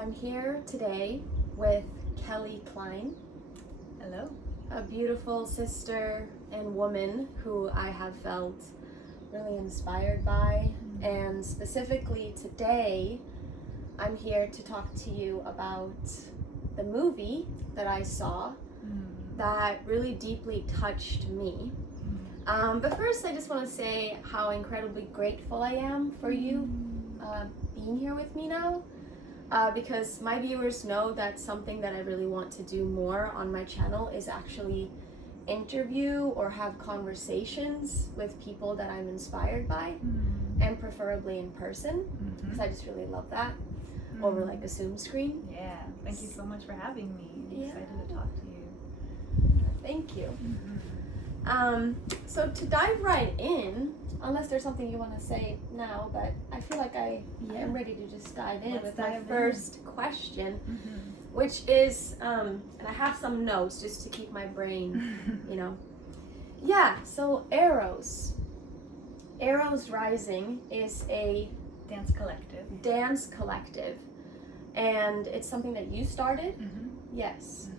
I'm here today with Kelly Klein. Hello. A beautiful sister and woman who I have felt really inspired by. And specifically today, I'm here to talk to you about the movie that I saw that really deeply touched me. But first, I just want to say how incredibly grateful I am for you being here with me now. Because my viewers know that something that I really want to do more on my channel is actually interview or have conversations with people that I'm inspired by, and preferably in person, because I just really love that over like a Zoom screen. Yeah, thank you so much for having me. I'm excited to talk to you. Thank you. So to dive right in, unless there's something you want to say now, but I feel like I am ready to just dive in with my first question, which is, and I have some notes just to keep my brain, so Eros Rising is a dance collective, and it's something that you started. Yes.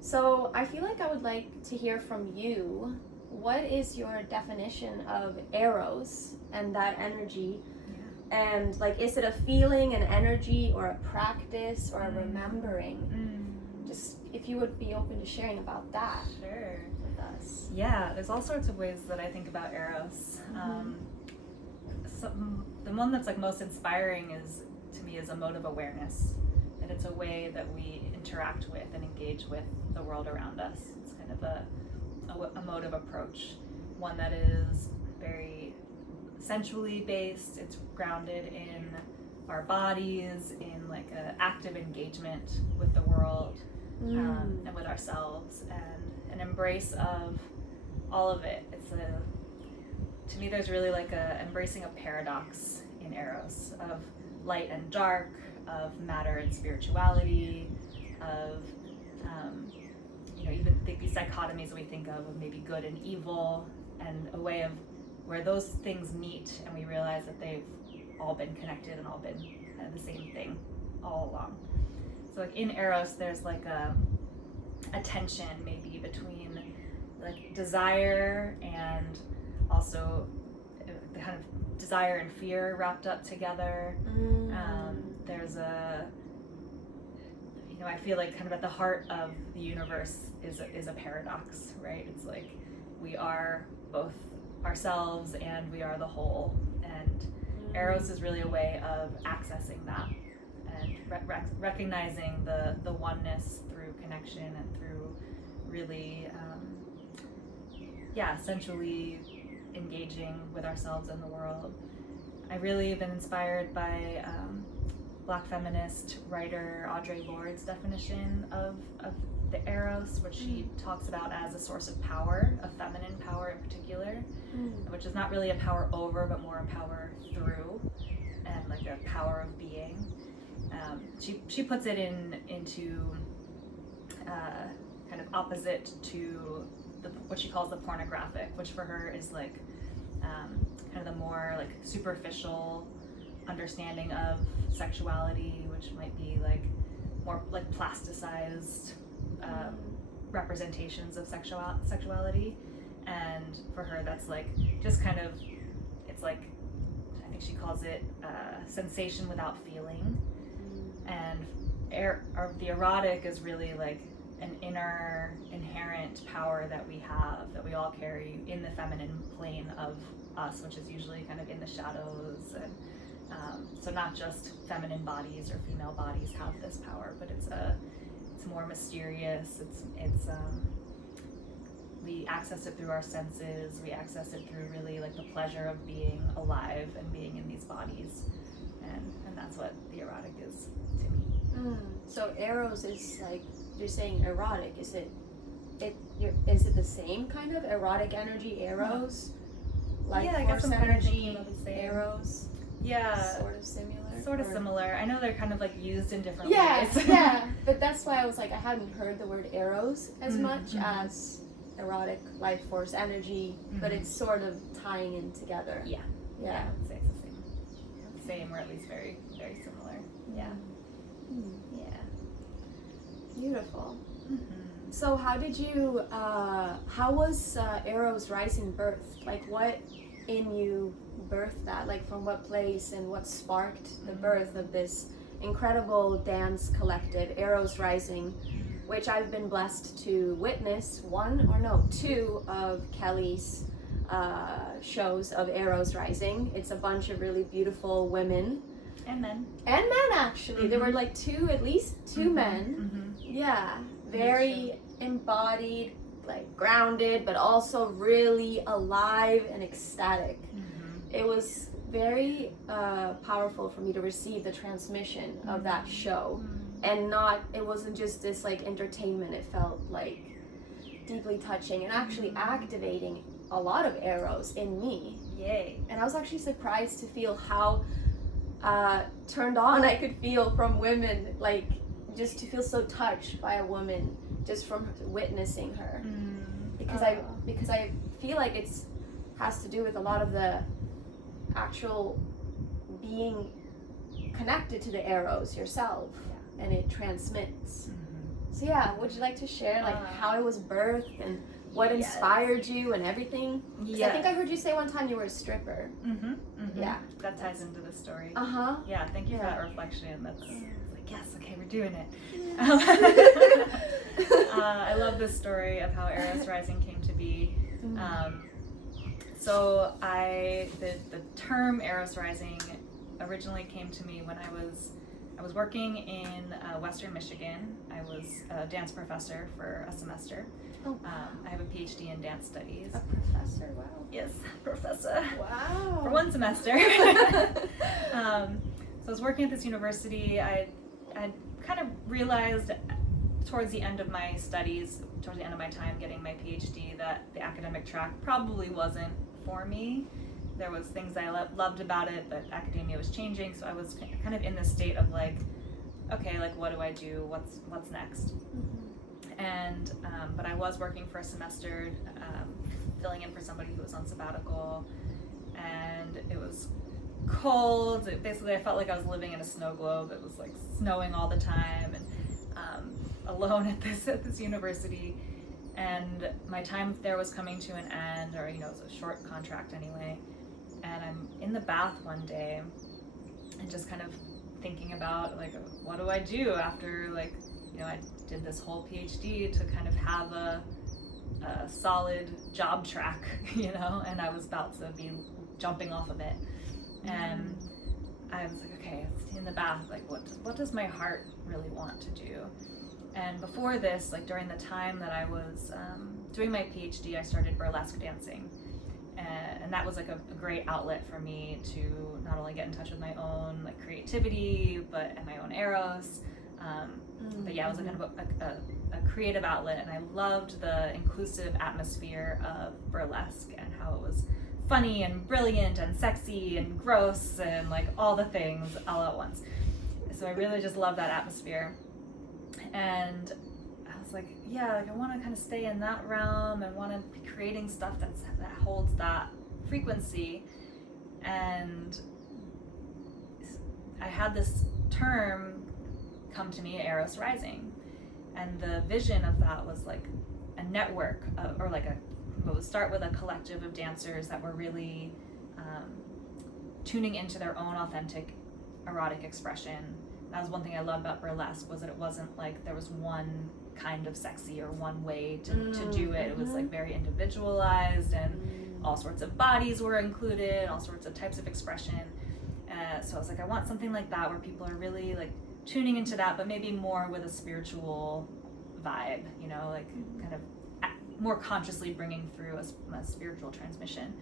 So I feel like I would like to hear from you. What is your definition of Eros and that energy? And like, is it a feeling, an energy, or a practice, or a remembering? Just if you would be open to sharing about that. Sure. With us. Yeah, there's all sorts of ways that I think about Eros. The one that's like most inspiring to me is a mode of awareness. That it's a way that we interact with and engage with the world around us. It's kind of a mode of approach, one that is very sensually based. It's grounded in our bodies, in like an active engagement with the world and with ourselves, and an embrace of all of it. To me, there's really like embracing a paradox in Eros of light and dark, of matter and spirituality, of even these dichotomies we think of maybe good and evil, and a way of where those things meet and we realize that they've all been connected and all been kind of the same thing all along. So like in Eros, there's like a tension maybe between like desire and also the kind of desire and fear wrapped up together. There's I feel like kind of at the heart of the universe is a paradox, right? It's like we are both ourselves and we are the whole, and Eros is really a way of accessing that and recognizing the oneness through connection and through really essentially engaging with ourselves and the world. I really have been inspired by Black feminist writer Audre Lorde's definition of the Eros, which she talks about as a source of power, of feminine power in particular, which is not really a power over, but more a power through, and like a power of being. She puts it into kind of opposite to what she calls the pornographic, which for her is like kind of the more like superficial understanding of sexuality, which might be like more like plasticized representations of sexuality. And for her, that's like just kind of, it's like, I think she calls it sensation without feeling. And the erotic is really like an inner inherent power that we have, that we all carry in the feminine plane of us, which is usually kind of in the shadows. And so not just feminine bodies or female bodies have this power, but it's more mysterious. It's we access it through our senses. We access it through really like the pleasure of being alive and being in these bodies, and that's what the erotic is to me. So Eros is like, you're saying erotic. Is it the same kind of erotic energy, Eros? Like I guess I'm kind of thinking of the same. Eros. Yeah. Sort of similar. Similar. I know they're kind of like used in different ways. ways. Yeah. But that's why I was like, I hadn't heard the word Eros as much as erotic, life force, energy, but it's sort of tying in together. Yeah. I would say it's the same, or at least very, very similar. Yeah. Beautiful. Mm-hmm. So how was Eros rising birthed? Like, what in you birthed that? Like, from what place, and what sparked the birth of this incredible dance collective, Eros Rising, which I've been blessed to witness two of Kelly's shows of Eros Rising. It's a bunch of really beautiful women. And men. Actually. There were like at least two men. Yeah. Very embodied, like grounded, but also really alive and ecstatic. It was very powerful for me to receive the transmission of that show. And it wasn't just this like entertainment, it felt like deeply touching and actually activating a lot of Eros in me. Yay. And I was actually surprised to feel how turned on I could feel from women, like just to feel so touched by a woman just from witnessing her. Because I feel like it's has to do with a lot of the actual being connected to the Eros yourself, and it transmits. So yeah, would you like to share like how it was birthed and what inspired you and everything? I think I heard you say one time you were a stripper. Yeah, that ties into the story. Yeah, thank you for that reflection. That's like, yes, okay, we're doing it. I love this story of how Eros Rising came to be. So the term Eros Rising originally came to me when I was working in Western Michigan. I was a dance professor for a semester. I have a PhD in dance studies. A professor, wow. Yes, professor. Wow. For one semester. So I was working at this university. I kind of realized towards the end of my studies, towards the end of my time getting my PhD, that the academic track probably wasn't for me. There was things I loved about it, but academia was changing, so I was kind of in this state of like, okay, like what do I do? What's next? And but I was working for a semester, filling in for somebody who was on sabbatical, and it was cold. Basically, I felt like I was living in a snow globe. It was like snowing all the time, and alone at this university. And my time there was coming to an end, or it was a short contract anyway. And I'm in the bath one day, and just kind of thinking about like, what do I do after I did this whole PhD to kind of have a solid job track, and I was about to be jumping off of it. And I was like, okay, in the bath, like what does my heart really want to do? And before this, like during the time that I was doing my PhD, I started burlesque dancing. And that was like a great outlet for me to not only get in touch with my own like creativity, but and my own Eros. But yeah, it was a kind of a creative outlet, and I loved the inclusive atmosphere of burlesque and how it was funny and brilliant and sexy and gross and like all the things all at once. So I really just loved that atmosphere. And I was like, yeah, I want to kind of stay in that realm and want to be creating stuff that holds that frequency. And I had this term come to me, Eros Rising, and the vision of that was like a network or like it would start with a collective of dancers that were really tuning into their own authentic erotic expression. That was one thing I loved about burlesque, was that it wasn't like there was one kind of sexy or one way to do it. It was like very individualized, and all sorts of bodies were included, all sorts of types of expression. So I was like, I want something like that where people are really like tuning into that, but maybe more with a spiritual vibe, like kind of more consciously bringing through a spiritual transmission.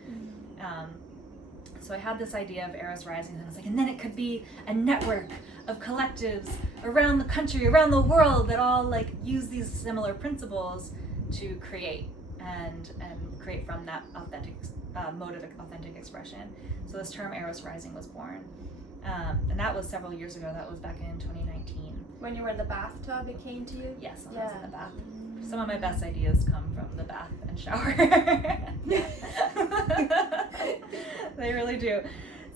So I had this idea of Eros Rising, and I was like, and then it could be a network of collectives around the country, around the world, that all like use these similar principles to create and create from that authentic mode of authentic expression. So this term Eros Rising was born. And that was several years ago. That was back in 2019. When you were in the bathtub, it came to you? Yes, when I was in the bath. Some of my best ideas come from the bath and shower. They really do.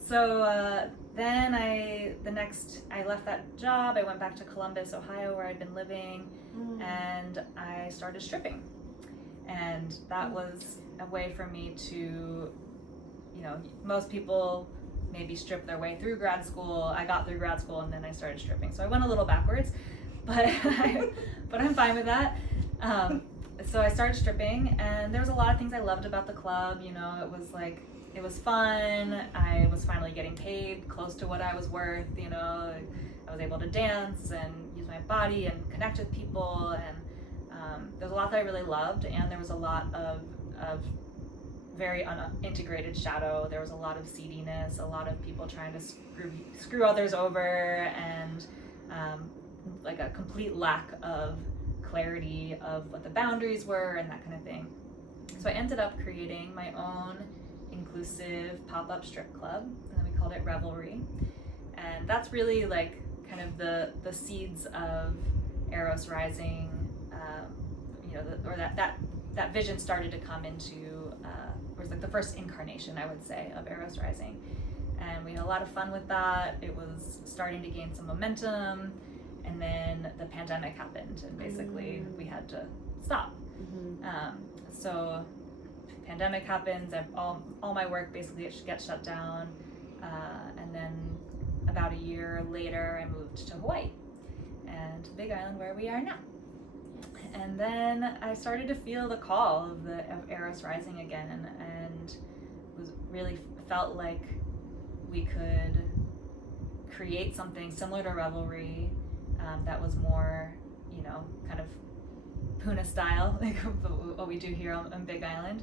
So then I left that job. I went back to Columbus, Ohio, where I'd been living, and I started stripping. And that was a way for me to, you know, most people maybe strip their way through grad school. I got through grad school and then I started stripping. So I went a little backwards, but I'm fine with that. So I started stripping, and there was a lot of things I loved about the club. You know, it was fun. I was finally getting paid close to what I was worth. You know, I was able to dance and use my body and connect with people, and there's a lot that I really loved, and there was a lot of very unintegrated shadow. There was a lot of seediness, a lot of people trying to screw others over, and like a complete lack of clarity of what the boundaries were and that kind of thing. So I ended up creating my own inclusive pop-up strip club, and then we called it Revelry. And that's really like kind of the seeds of Eros Rising, you know, that vision started to come into, was like the first incarnation, I would say, of Eros Rising. And we had a lot of fun with that. It was starting to gain some momentum, and then the pandemic happened, and basically we had to stop. So pandemic happens, all my work basically gets shut down, and then about a year later I moved to Hawaii and Big Island, where we are now. And then I started to feel the call of Eros Rising again, and really felt like we could create something similar to Revelry, that was more, you know, kind of Puna style, like what we do here on Big Island.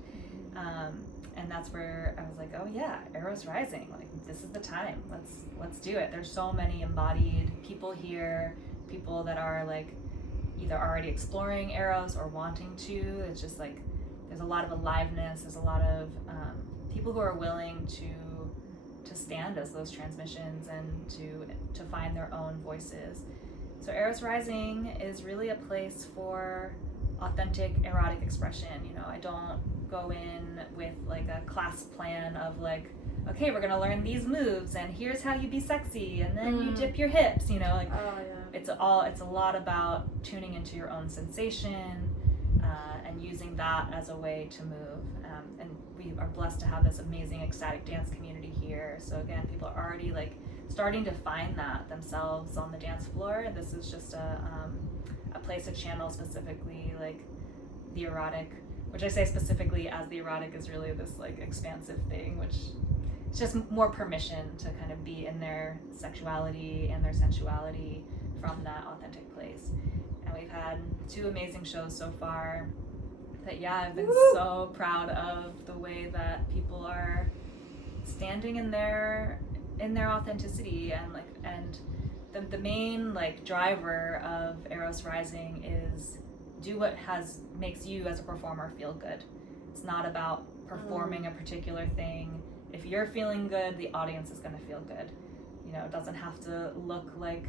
And that's where I was like, oh yeah, Eros Rising, like this is the time, let's do it. There's so many embodied people here, people that are like either already exploring Eros or wanting to. It's just like there's a lot of aliveness, there's a lot of people who are willing to stand as those transmissions and to find their own voices. So Eros Rising is really a place for authentic erotic expression. You know, I don't go in with like a class plan of like, okay, we're gonna learn these moves and here's how you be sexy and then you dip your hips, you know, like it's a lot about tuning into your own sensation, and using that as a way to move. And we are blessed to have this amazing ecstatic dance community here. So again, people are already like starting to find that themselves on the dance floor. This is just a place to channel specifically like the erotic, which I say specifically as the erotic is really this like expansive thing, which it's just more permission to kind of be in their sexuality and their sensuality from that authentic place. And we've had 2 amazing shows so far that, yeah, I've been so proud of the way that people are standing in their authenticity, and like, and the main like driver of Eros Rising is do what makes you as a performer feel good. It's not about performing a particular thing. If you're feeling good, the audience is going to feel good. You know, it doesn't have to look like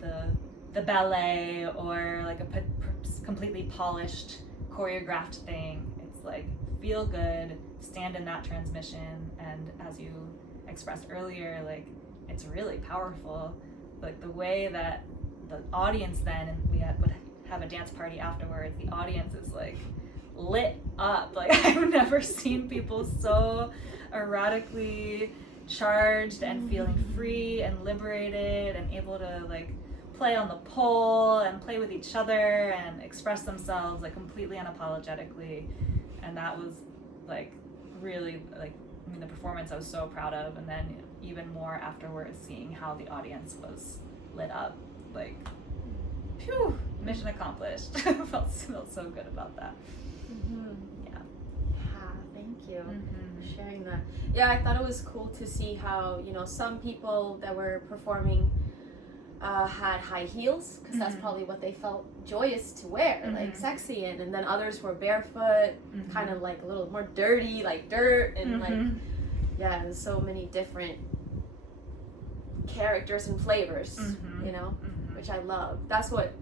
the ballet or like a completely polished choreographed thing. It's like feel good, stand in that transmission, and as you expressed earlier, like it's really powerful. Like the way that the audience then, and we would have a dance party afterwards, the audience is like lit up. Like I've never seen people so erotically charged and feeling free and liberated and able to like play on the pole and play with each other and express themselves like completely unapologetically. And that was like really like, I mean, the performance I was so proud of, and then even more afterwards seeing how the audience was lit up, like phew, mission accomplished. felt so good about that. Thank you for sharing that. Yeah, I thought it was cool to see how, you know, some people that were performing had high heels, because that's probably what they felt joyous to wear, like sexy in, and then others were barefoot, kind of like a little more dirty, like dirt, and like, yeah, there's so many different characters and flavors, you know, which I love. That's what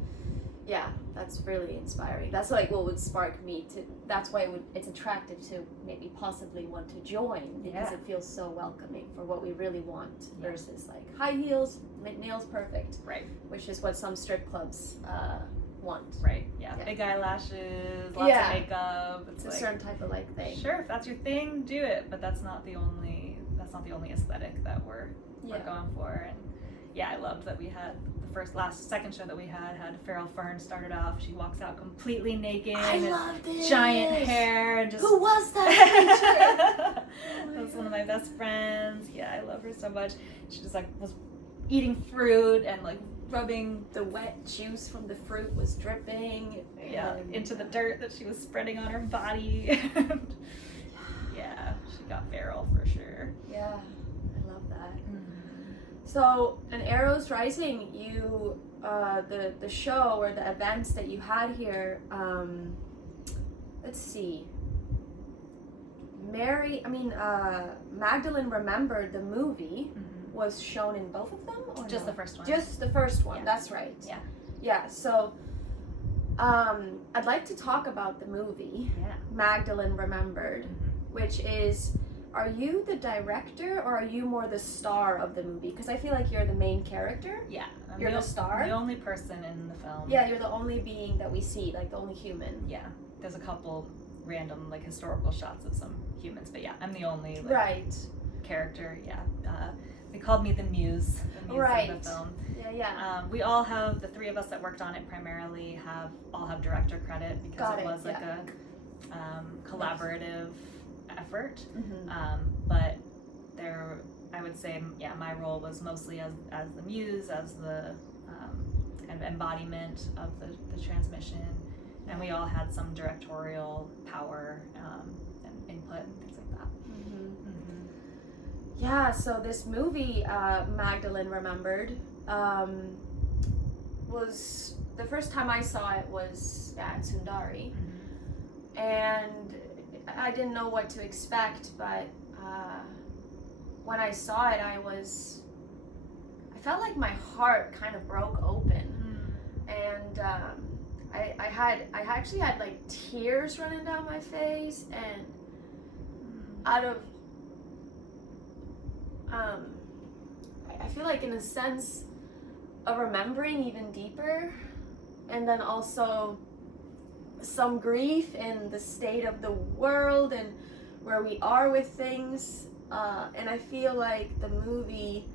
yeah, that's really inspiring. That's like what would spark me to. That's why it's attractive to maybe possibly want to join, because it feels so welcoming for what we really want versus like high heels, nails perfect, right? Which is what some strip clubs want, right? Yeah, big eyelashes, lots of makeup. It's a certain type of like thing. Sure, if that's your thing, do it. But that's not the only aesthetic that we're going for. And yeah, I loved that we had second show that we had Farrell Fern started off. She walks out completely naked. I loved it. Giant hair and just. Who was that? That's one of my best friends. Yeah, I love her so much. She just like was eating fruit and like rubbing the wet juice from the fruit was dripping into the dirt that she was spreading on her body. Yeah, she got feral for sure. Yeah, I love that. So, in Eros Rising, you the show or the events that you had here, let's see. Magdalene Remembered, the movie, was shown in both of them? Or just the first one. Just the first one, that's right. Yeah. Yeah, so I'd like to talk about the movie, Magdalene Remembered, which is, are you the director or are you more the star of the movie? Because I feel like you're the main character. Yeah. You're the star. The only person in the film. Yeah, you're the only being that we see, like the only human. Yeah. There's a couple random like historical shots of some humans, but yeah, I'm the only character. Yeah. They called me the muse of the film. Yeah. We all have, the three of us that worked on it primarily all have director credit because it was like a collaborative effort. But I would say, my role was mostly as the muse, as the kind of embodiment of the transmission, and we all had some directorial power and input and things like that. Yeah, so this movie, Magdalene Remembered, was, the first time I saw it was at Sundari, and I didn't know what to expect, but when I saw it, I felt like my heart kind of broke open, and I actually had like tears running down my face, and out of I feel like in a sense of remembering even deeper, and then also some grief in the state of the world and where we are with things, and I feel like the movie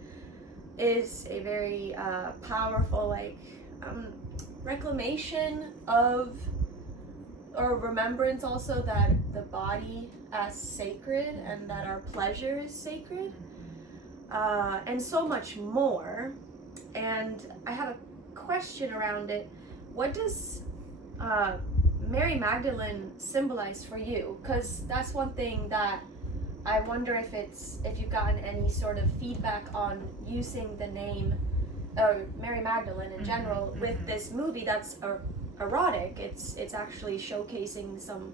is a very powerful reclamation of, or remembrance also, that the body as sacred and that our pleasure is sacred, and so much more. And I have a question around it. What does Mary Magdalene symbolize for you? Because that's one thing that I wonder if you've gotten any sort of feedback on using the name Mary Magdalene in general with this movie that's erotic. It's actually showcasing some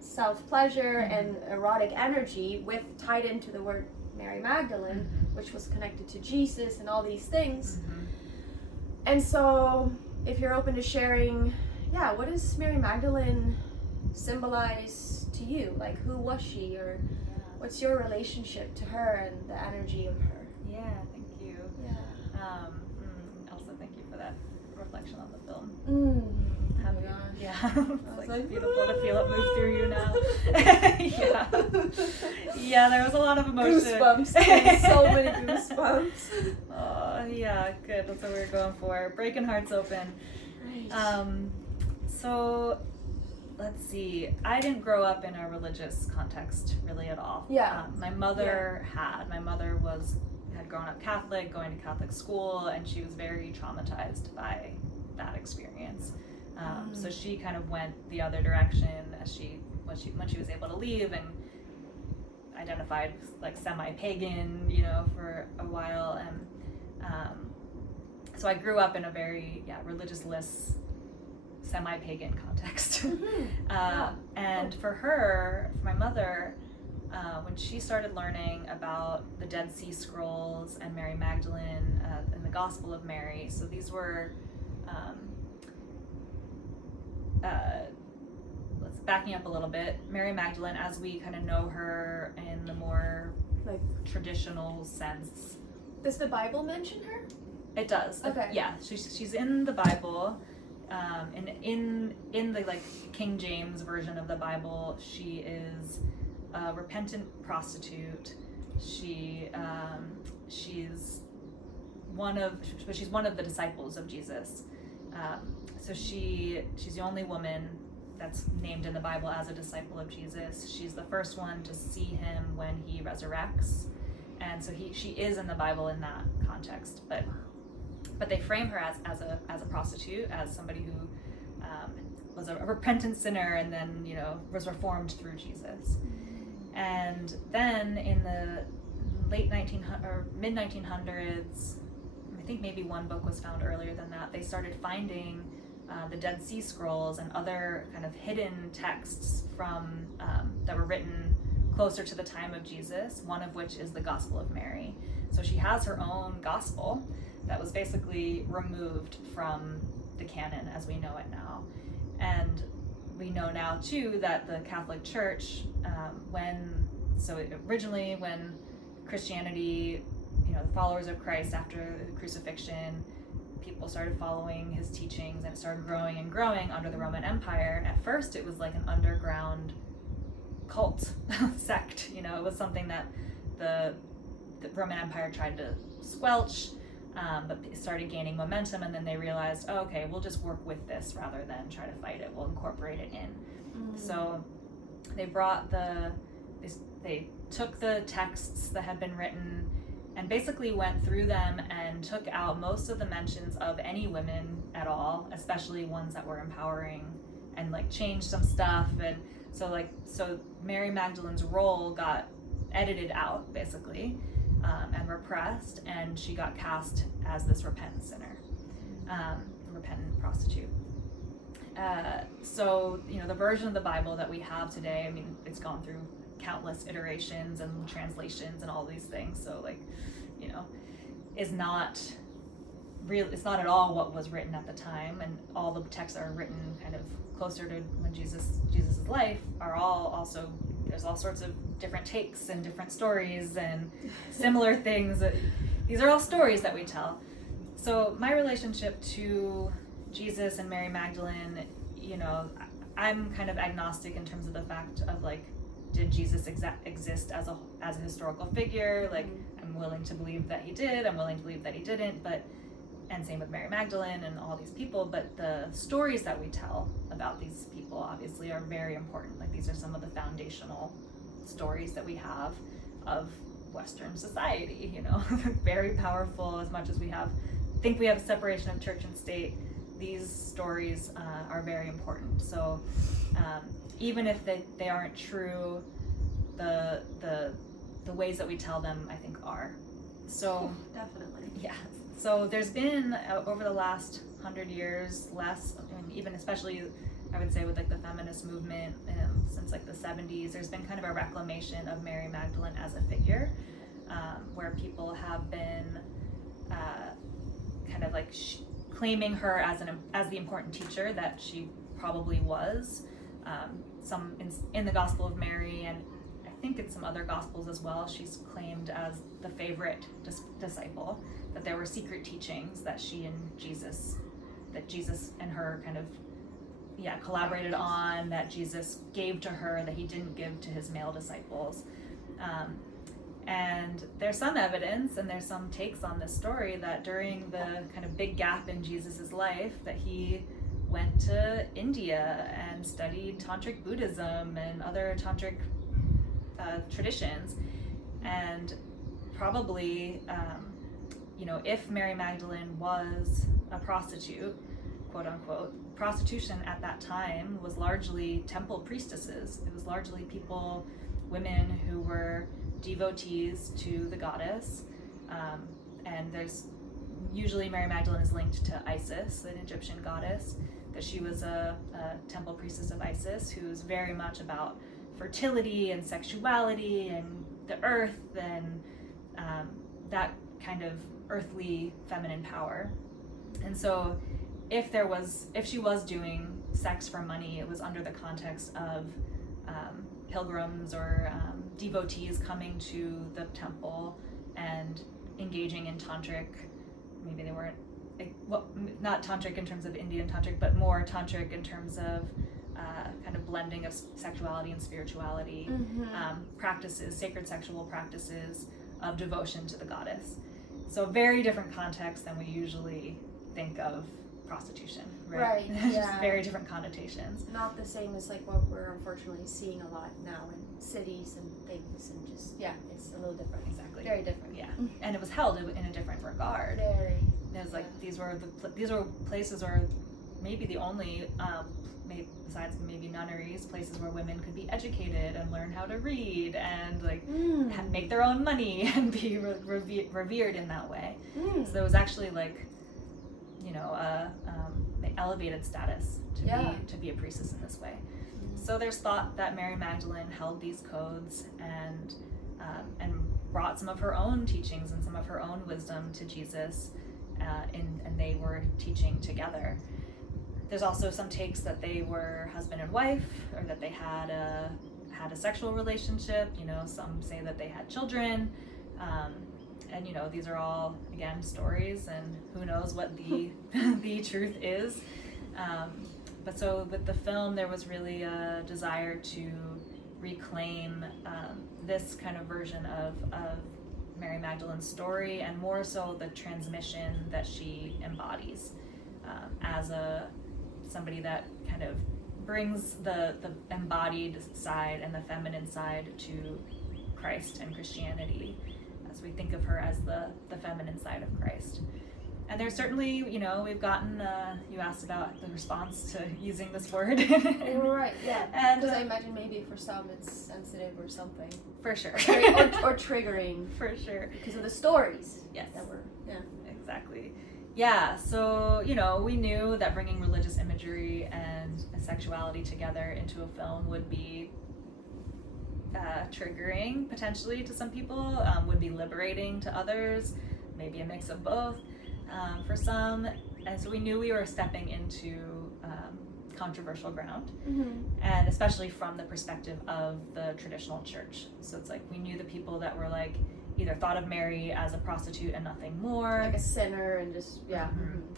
self-pleasure and erotic energy tied into the word Mary Magdalene, which was connected to Jesus and all these things. And so if you're open to sharing, what does Mary Magdalene symbolize to you? Like, who was she, or what's your relationship to her and the energy of her? Yeah, thank you. Also, thank you for that reflection on the film. Oh my gosh. Yeah, it's like beautiful to feel it move through you now. Yeah, there was a lot of emotion. Goosebumps. So many goosebumps. Oh, yeah, good. That's what we were going for. Breaking hearts open. Right. So, let's see. I didn't grow up in a religious context really at all. Yeah. My mother had. My mother had grown up Catholic, going to Catholic school, and she was very traumatized by that experience. So she kind of went the other direction when she was able to leave, and identified like semi-pagan, for a while, and so I grew up in a very religious-less, semi-pagan context. And for my mother, when she started learning about the Dead Sea Scrolls and Mary Magdalene and the Gospel of Mary, so these were let's backing up a little bit. Mary Magdalene, as we kind of know her in the more Like, traditional sense. does the Bible mention her? It does. Okay. Yeah, she's in the Bible. And in the like King James version of the Bible, she is a repentant prostitute. She's one of the disciples of Jesus. So she's the only woman that's named in the Bible as a disciple of Jesus. She's the first one to see him when he resurrects, and so she is in the Bible in that context. But they frame her as a prostitute, as somebody who was a repentant sinner and then was reformed through Jesus. And then in the late mid 1900s, I think maybe one book was found earlier than that, they started finding the Dead Sea Scrolls and other kind of hidden texts from that were written closer to the time of Jesus, one of which is the Gospel of Mary. So she has her own gospel that was basically removed from the canon as we know it now. And we know now too that the Catholic Church, originally when Christianity, the followers of Christ after the crucifixion, people started following his teachings and it started growing and growing under the Roman Empire. At first it was like an underground cult sect, it was something that the Roman Empire tried to squelch, but it started gaining momentum, and then they realized, oh, okay, we'll just work with this rather than try to fight it, we'll incorporate it in. So they took the texts that had been written and basically went through them and took out most of the mentions of any women at all, especially ones that were empowering, and like changed some stuff. And so Mary Magdalene's role got edited out basically, and repressed, and she got cast as this repentant sinner, repentant prostitute. So the version of the Bible that we have today, I mean, it's gone through countless iterations and translations and all these things, so is not real. It's not at all what was written at the time, and all the texts that are written kind of closer to when Jesus's life are all also, there's all sorts of different takes and different stories and similar things. These are all stories that we tell. So my relationship to Jesus and Mary Magdalene, I'm kind of agnostic in terms of the fact of like, did Jesus exist as a historical figure? Like, I'm willing to believe that he did, I'm willing to believe that he didn't, and same with Mary Magdalene and all these people, but the stories that we tell about these people obviously are very important. Like, these are some of the foundational stories that we have of Western society, very powerful. As much as we think we have a separation of church and state, these stories are very important. So even if they aren't true, the ways that we tell them, I think, are. So definitely. Yeah. So there's been over the last 100 years less, and even especially I would say with like the feminist movement since like the 70s, there's been kind of a reclamation of Mary Magdalene as a figure, where people have been kind of like claiming her as the important teacher that she probably was. Some in the Gospel of Mary, and I think in some other Gospels as well, she's claimed as the favorite disciple, that there were secret teachings that Jesus and her kind of collaborated on, that Jesus gave to her that he didn't give to his male disciples. And there's some evidence and there's some takes on this story that during the kind of big gap in Jesus's life, that he went to India and studied Tantric Buddhism and other Tantric traditions. And probably, if Mary Magdalene was a prostitute, quote unquote, prostitution at that time was largely temple priestesses. It was largely women who were devotees to the goddess. And there's usually Mary Magdalene is linked to Isis, an Egyptian goddess, that she was a temple priestess of Isis who's very much about fertility and sexuality and the earth and that kind of earthly feminine power. And so if she was doing sex for money. It was under the context of pilgrims or devotees coming to the temple and engaging in tantric. Maybe they weren't, not tantric in terms of Indian tantric, but more tantric in terms of kind of blending of sexuality and spirituality, practices, sacred sexual practices of devotion to the goddess. So very different context than we usually think of prostitution, right? Yeah. Just very different connotations. Not the same as like what we're unfortunately seeing a lot now in cities and things, and just, it's a little different. Exactly. Very different. Yeah. And it was held in a different regard. Very. It was like these were places, or maybe the only besides maybe nunneries, places where women could be educated and learn how to read and like make their own money and be revered in that way. So there was actually like, the elevated status to be a priestess in this way. So there's thought that Mary Magdalene held these codes and brought some of her own teachings and some of her own wisdom to Jesus, and they were teaching together. There's also some takes that they were husband and wife, or that they had a sexual relationship. Some say that they had children, and these are all, again, stories, and who knows what the the truth is. But so with the film, there was really a desire to reclaim this kind of version of Mary Magdalene's story, and more so the transmission that she embodies as somebody that kind of brings the embodied side and the feminine side to Christ and Christianity, as we think of her as the feminine side of Christ. And there's certainly, we've gotten, you asked about the response to using this word. Right, yeah. And because I imagine maybe for some it's sensitive or something. For sure. or triggering. For sure. Because of the stories. Yes. That were, Exactly. Yeah, so, we knew that bringing religious imagery and sexuality together into a film would be triggering, potentially, to some people, would be liberating to others, maybe a mix of both for some. And so we knew we were stepping into controversial ground, and especially from the perspective of the traditional church. So it's like we knew the people that were like, either thought of Mary as a prostitute and nothing more, like a sinner, and just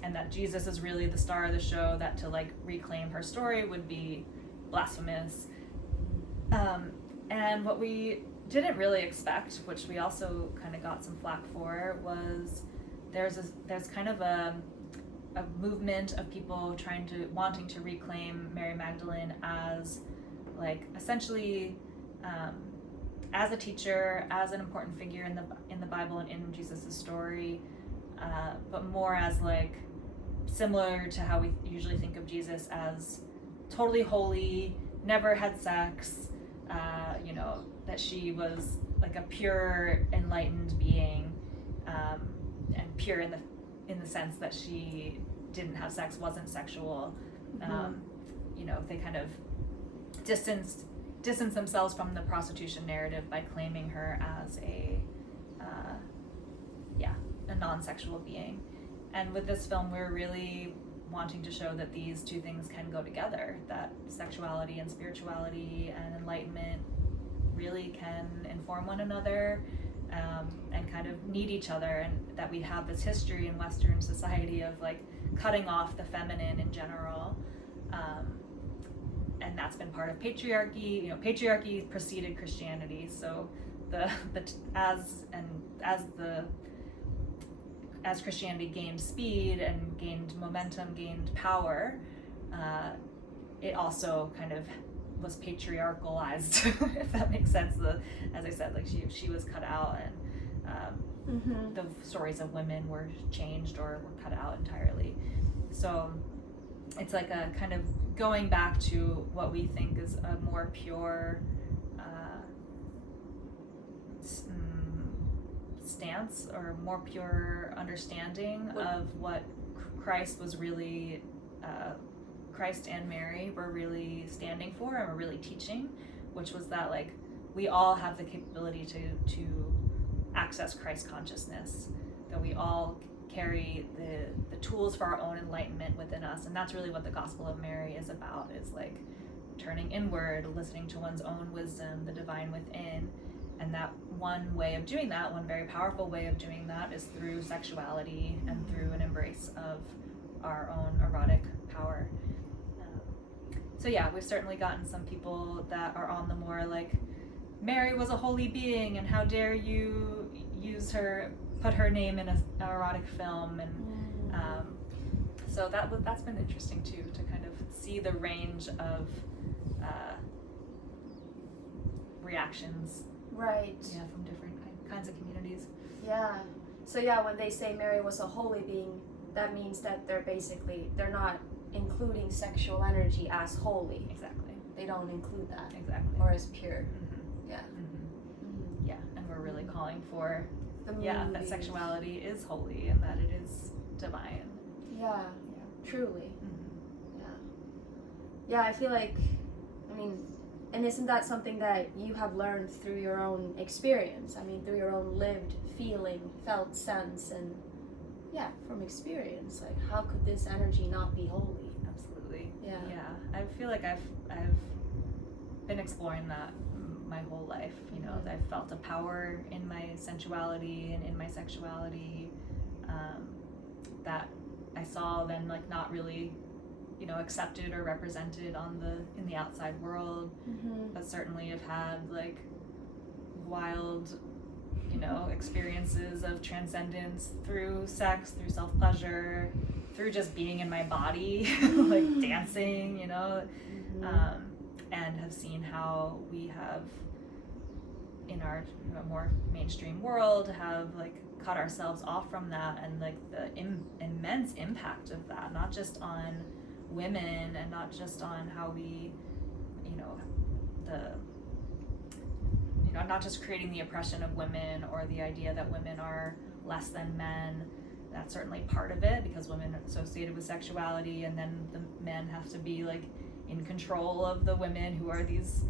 and that Jesus is really the star of the show, that to like reclaim her story would be blasphemous. And what we didn't really expect, which we also kind of got some flack for, was there's kind of a movement of people wanting to reclaim Mary Magdalene as like essentially as a teacher, as an important figure in the Bible and in Jesus' story, but more as like similar to how we usually think of Jesus, as totally holy, never had sex, that she was like a pure, enlightened being, and pure in the sense that she didn't have sex, wasn't sexual. They kind of distance themselves from the prostitution narrative by claiming her as a non-sexual being. And with this film, we're really wanting to show that these two things can go together, that sexuality and spirituality and enlightenment really can inform one another, and kind of need each other, and that we have this history in Western society of like cutting off the feminine in general, and that's been part of patriarchy. Patriarchy preceded Christianity, so as Christianity gained speed and gained momentum, gained power, it also kind of was patriarchalized, if that makes sense. As I said, like she was cut out, and the stories of women were changed or were cut out entirely. So it's like a kind of going back to what we think is a more pure stance, or more pure understanding of what Christ was really, Christ and Mary were really standing for and were really teaching, which was that like we all have the capability to access Christ consciousness, that we all carry the tools for our own enlightenment within us. And that's really what the Gospel of Mary is about, is like turning inward, listening to one's own wisdom, the divine within. And that one way of doing that, one very powerful way of doing that, is through sexuality and through an embrace of our own erotic power. So yeah, we've certainly gotten some people that are on the more like, Mary was a holy being and how dare you use her, put her name in an erotic film. And so that's been interesting too, to kind of see the range of reactions. Right. Yeah, from different kinds of communities. Yeah. So yeah, when they say Mary was a holy being, that means that they're not including sexual energy as holy. Exactly. They don't include that. Exactly. Or as pure. Mm-hmm. Yeah. Mm-hmm. Yeah, and we're really calling for that sexuality is holy and that it is divine. Yeah. Truly. Mm-hmm. Yeah, I feel like, and isn't that something that you have learned through your own experience? Through your own lived feeling, felt sense, and from experience. Like, how could this energy not be holy? Absolutely. Yeah. I feel like I've been exploring that my whole life. I've felt a power in my sensuality and in my sexuality that I saw then like not really accepted or represented in the outside world, but certainly have had like wild experiences of transcendence through sex, through self-pleasure, through just being in my body, like dancing, and have seen how we have in our more mainstream world have like cut ourselves off from that, and like the immense impact of that, not just on women and not just on how we not just creating the oppression of women or the idea that women are less than men. That's certainly part of it, because women are associated with sexuality, and then the men have to be like in control of the women who are these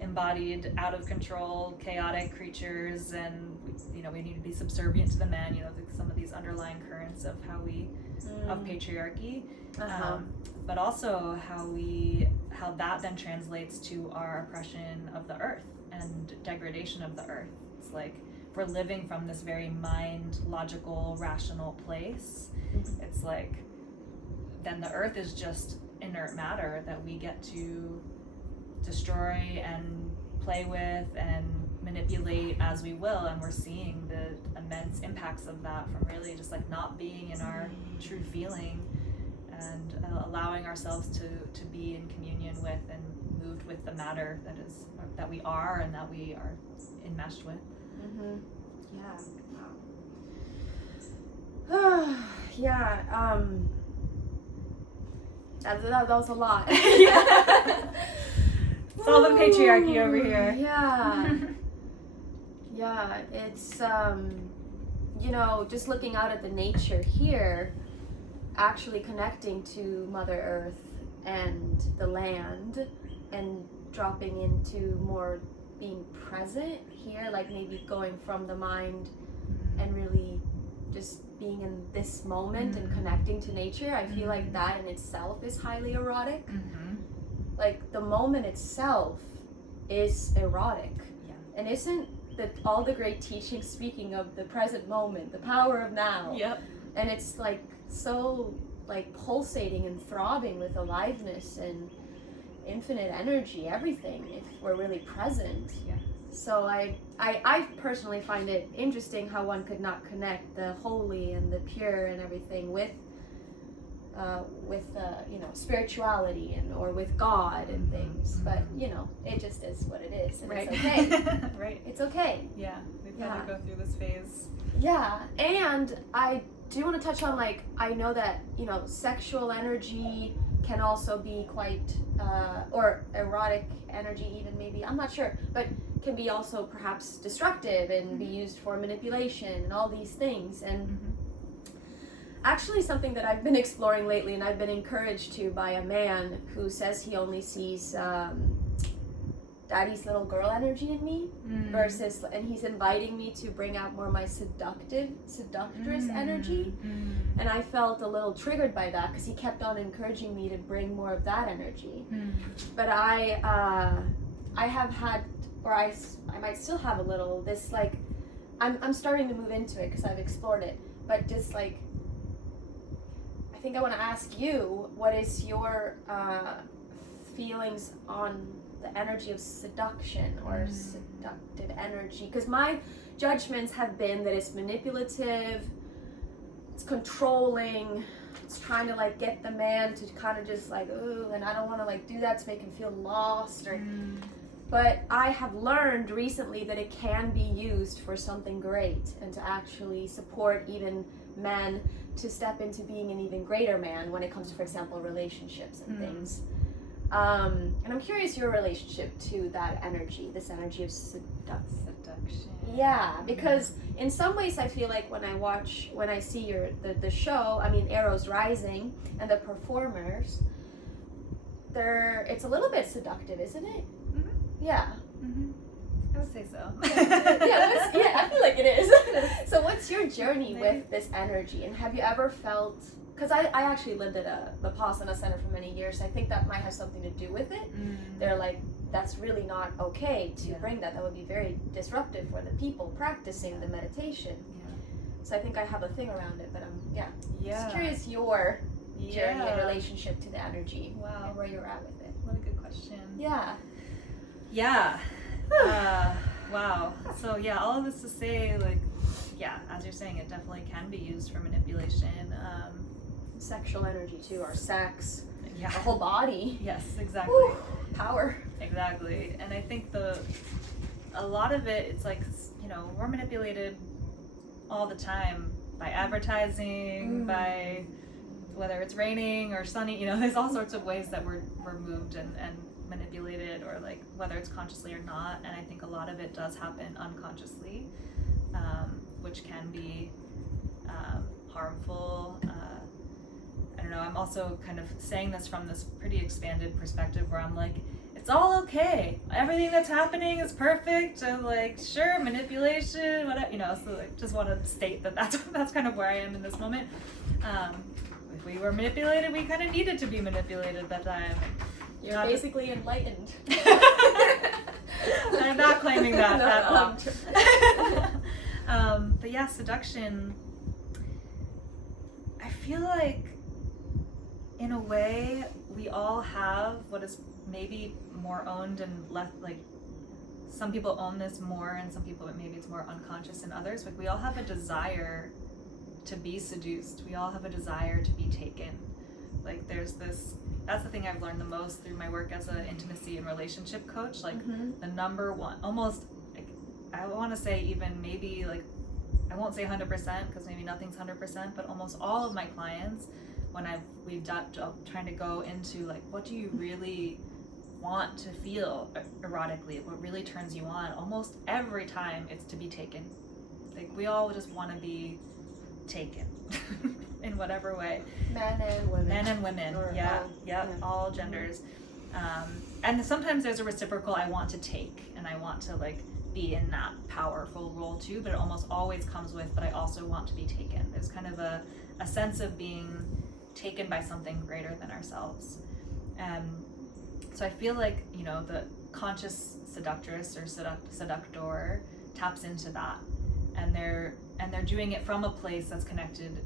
embodied, out of control, chaotic creatures, and we need to be subservient to the men. Some of these underlying currents of of patriarchy, but also how that then translates to our oppression of the earth and degradation of the earth. It's like we're living from this very mind, logical, rational place. It's like then the earth is just inert matter that we get to destroy and play with and manipulate as we will, and we're seeing the immense impacts of that from really just like not being in our true feeling and allowing ourselves to be in communion with and moved with the matter that we are and that we are enmeshed with. That was a lot. Solving patriarchy over here. It's just looking out at the nature here, actually connecting to Mother Earth and the land, and dropping into more being present here, like maybe going from the mind and really just being in this moment and connecting to nature. I feel like that in itself is highly erotic. Like the moment itself is erotic. And isn't that all the great teachings speaking of the present moment, the power of now? And it's like so like pulsating and throbbing with aliveness and infinite energy, everything, if we're really present. So I personally find it interesting how one could not connect the holy and the pure and everything with spirituality or with God and things, but it just is what it is, and it's okay. Right. It's okay. We've got to go through this phase. And I do want to touch on, like, I know that sexual energy can also be quite or erotic energy even, maybe, I'm not sure, but can be also perhaps destructive and be used for manipulation and all these things. And actually something that I've been exploring lately, and I've been encouraged to by a man who says he only sees daddy's little girl energy in me versus, and he's inviting me to bring out more my seductress energy. And I felt a little triggered by that because he kept on encouraging me to bring more of that energy. But I have had, or I might still have a little, this like, I'm starting to move into it because I've explored it, but just like, I think I want to ask you, what is your feelings on the energy of seduction or seductive energy? Because my judgments have been that it's manipulative, it's controlling, it's trying to like get the man to kind of just like, ooh, and I don't want to like do that to make him feel lost or but I have learned recently that it can be used for something great and to actually support even men to step into being an even greater man when it comes to, for example, relationships and things. And I'm curious your relationship to that energy, this energy of seduction. Yeah, because in some ways I feel like when I see the show, I mean Eros Rising and the performers, it's a little bit seductive, isn't it? Yeah. I would say so. Yeah, I feel like it is. So what's your journey with this energy, and have you ever felt, because I actually lived at a Vipassana center for many years, I think that might have something to do with it. They're like, that's really not okay to bring that would be very disruptive for the people practicing the meditation. So I think I have a thing around it, but I'm just curious your journey and relationship to the energy. Wow. And where you're at with it. What a good question. Yeah. Wow. So all of this to say, like, as you're saying, it definitely can be used for manipulation. Sexual energy too, our sex, our whole body. Yes, exactly. Woo, power. Exactly. And I think a lot of it, it's like, we're manipulated all the time by advertising, by whether it's raining or sunny, there's all sorts of ways that we're moved and manipulated, or like whether it's consciously or not. And I think a lot of it does happen unconsciously, which can be harmful. I don't know, I'm also kind of saying this from this pretty expanded perspective where I'm like, it's all okay, everything that's happening is perfect, and like, sure, manipulation, whatever, so I just want to state that's kind of where I am in this moment. If we were manipulated, we kind of needed to be manipulated at that time. You're basically enlightened. I'm not claiming that at all. But seduction, I feel like in a way we all have what is maybe more owned and less, like some people own this more and some people maybe it's more unconscious than others, but we all have a desire to be seduced. We all have a desire to be taken. Like there's this, that's the thing I've learned the most through my work as an intimacy and relationship coach. Like the number one, almost, like, I want to say even maybe like, I won't say 100% because maybe nothing's 100%, but almost all of my clients, when we've trying to go into like, what do you really want to feel erotically? What really turns you on? Almost every time it's to be taken. Like we all just want to be taken in whatever way. Men and women. Or all genders. And sometimes there's a reciprocal, I want to take and I want to like be in that powerful role too, but it almost always comes with, but I also want to be taken. There's kind of a sense of being taken by something greater than ourselves. So I feel like, the conscious seductress or seductor taps into that, and they're doing it from a place that's connected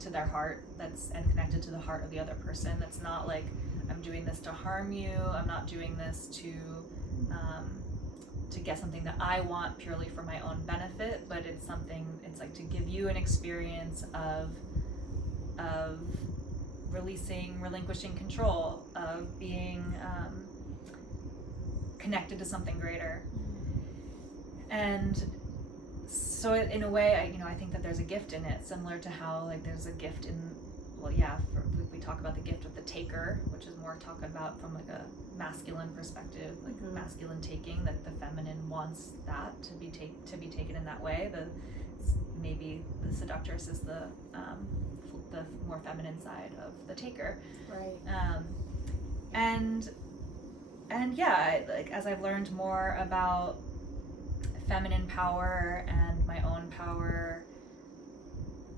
to their heart, and connected to the heart of the other person. That's not like, I'm doing this to harm you, I'm not doing this to get something that I want purely for my own benefit, but it's like to give you an experience of relinquishing control, of being connected to something greater. And so in a way, I think that there's a gift in it, similar to how like there's a gift in, we talk about the gift of the taker, which is more talking about from like a masculine perspective, like masculine taking, that the feminine wants that to be taken in that way. Maybe the seductress is the more feminine side of the taker. Right. And and yeah, like as I've learned more about feminine power and my own power,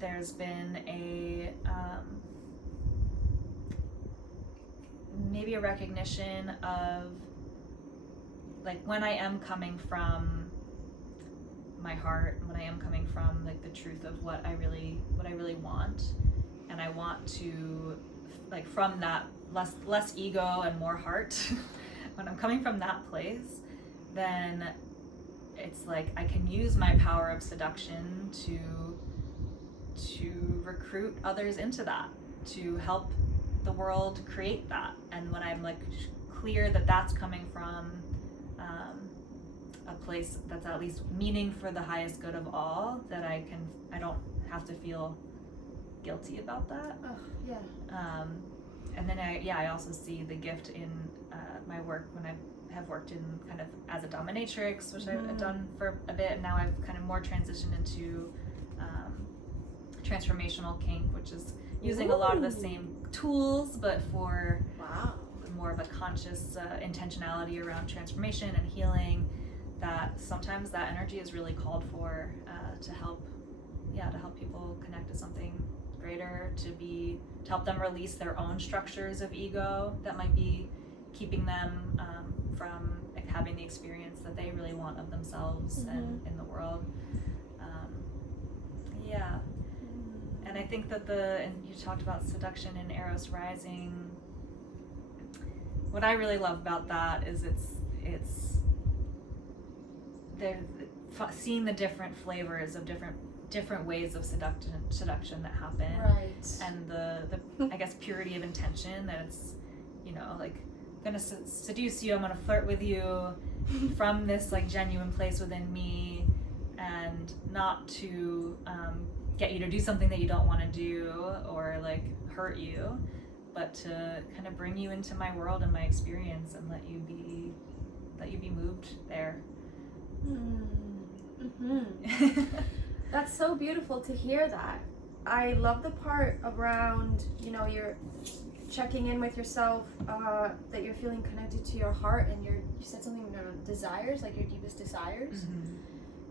there's been a maybe a recognition of like when I am coming from my heart, when I am coming from like the truth of what I really want, and I want to like from that less ego and more heart. When I'm coming from that place, then it's like I can use my power of seduction to recruit others into that, to help the world create that. And when I'm like clear that that's coming from a place that's at least meaning for the highest good of all, that I don't have to feel guilty about that. Oh, yeah. And then I also see the gift in my work when I have worked in kind of as a dominatrix, which I've done for a bit, and now I've kind of more transitioned into transformational kink, which is using a lot of the same tools, but for more of a conscious intentionality around transformation and healing. That sometimes that energy is really called for to help people connect to something greater, to help them release their own structures of ego that might be keeping them from like having the experience that they really want of themselves and in the world. And I think that and you talked about seduction and Eros rising. What I really love about that is it's they're seeing the different flavors of different ways of seduction that happen, right? And the I guess purity of intention, that it's, you know, like I'm gonna seduce you, I'm gonna flirt with you from this like genuine place within me, and not to get you to do something that you don't want to do or like hurt you, but to kind of bring you into my world and my experience and let you be moved there. That's so beautiful to hear that. I love the part around, you know, you're checking in with yourself, that you're feeling connected to your heart, and you said something around desires, like your deepest desires.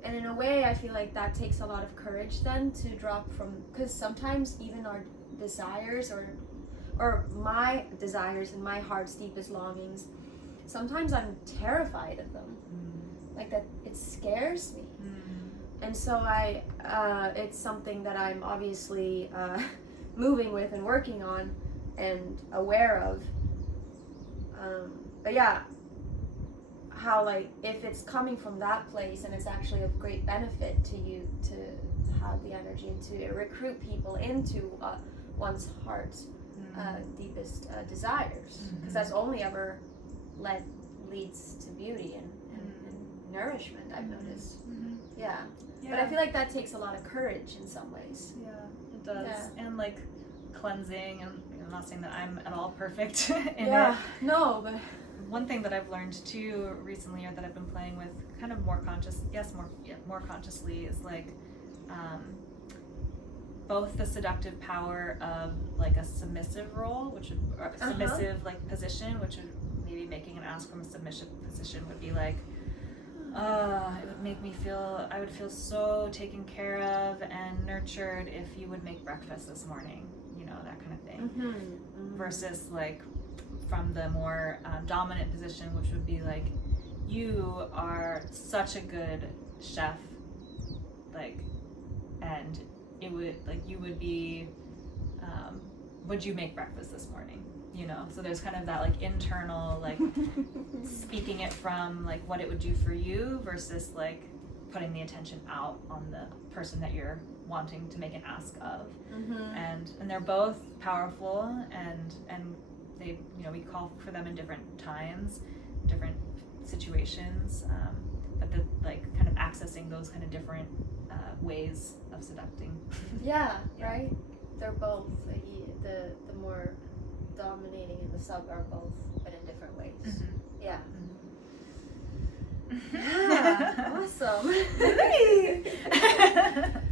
And in a way, I feel like that takes a lot of courage then to drop from, because sometimes even our desires or my desires and my heart's deepest longings, sometimes I'm terrified of them. Like that, it scares me. And so it's something that I'm obviously moving with and working on and aware of. But yeah, how like if it's coming from that place and it's actually of great benefit to you to have the energy and to recruit people into one's heart's deepest desires, because that's only ever leads to beauty and nourishment, I've noticed. Yeah. But I feel like that takes a lot of courage in some ways. Yeah, it does. Yeah. And like cleansing, and I'm not saying that I'm at all perfect in it. No, but one thing that I've learned too recently, or that I've been playing with kind of more consciously, is like both the seductive power of like a submissive role, which would, or a submissive like position, which would maybe making an ask from a submissive position would be like, it would make me feel, I would feel so taken care of and nurtured if you would make breakfast this morning, you know, that kind of thing. Versus like from the more dominant position, which would be like, you are such a good chef, like, and it would like, you would be, would you make breakfast this morning? You know, so there's kind of that like internal, like speaking it from like what it would do for you versus like putting the attention out on the person that you're wanting to make an ask of. And they're both powerful, and they, you know, we call for them in different times, different situations, but the like kind of accessing those kind of different ways of seducting. Right? They're both the more dominating and the sub are both, but in different ways. Yeah, awesome.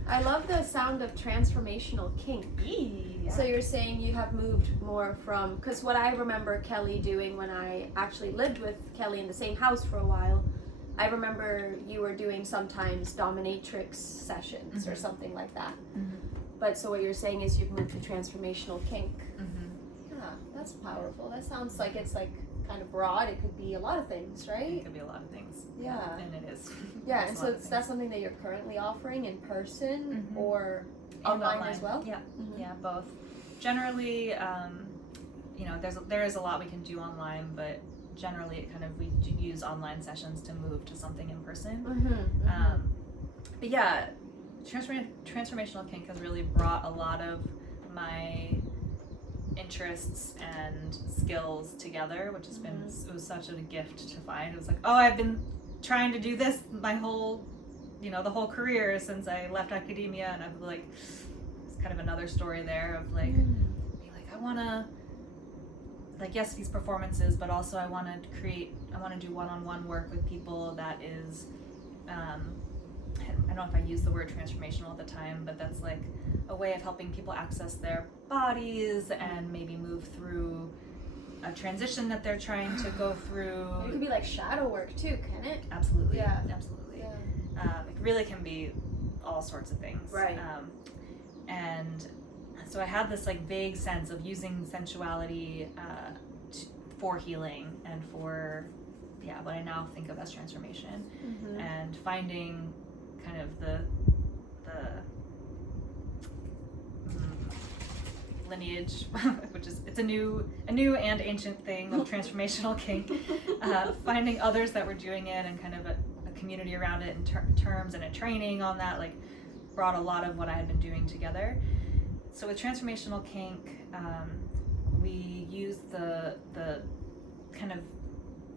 I love the sound of transformational kink. So you're saying you have moved more from, because what I remember Kelly doing when I actually lived with Kelly in the same house for a while, I remember you were doing sometimes dominatrix sessions or something like that. But so what you're saying is you've moved to transformational kink. Yeah, that's powerful. That sounds like it's like kind of broad. It could be a lot of things, right? It could be a lot of things. Yeah. And it is. Yeah, and so that's something that you're currently offering in person or And online as well? Yeah, yeah, both. Generally, you know, there is a lot we can do online, but generally it kind of, we do use online sessions to move to something in person. But yeah, transformational kink has really brought a lot of my interests and skills together, which has been, it was such a gift to find. It was like, oh, I've been trying to do this my whole, you know, the whole career since I left academia, and I'm like, it's kind of another story there of like, being like, I want to, like, yes, these performances, but also I want to do one-on-one work with people that is, I don't know if I used the word transformational at the time, but that's like a way of helping people access their bodies and maybe move through a transition that they're trying to go through. It could be like shadow work too, can it? Absolutely. Yeah. Absolutely. Yeah. It really can be all sorts of things. Right. And so I had this like vague sense of using sensuality for healing and for, what I now think of as transformation, and finding kind of the lineage, which is, it's a new and ancient thing of transformational kink, finding others that were doing it and kind of a community around it in terms and a training on that, like, brought a lot of what I had been doing together. So with transformational kink, we use the kind of,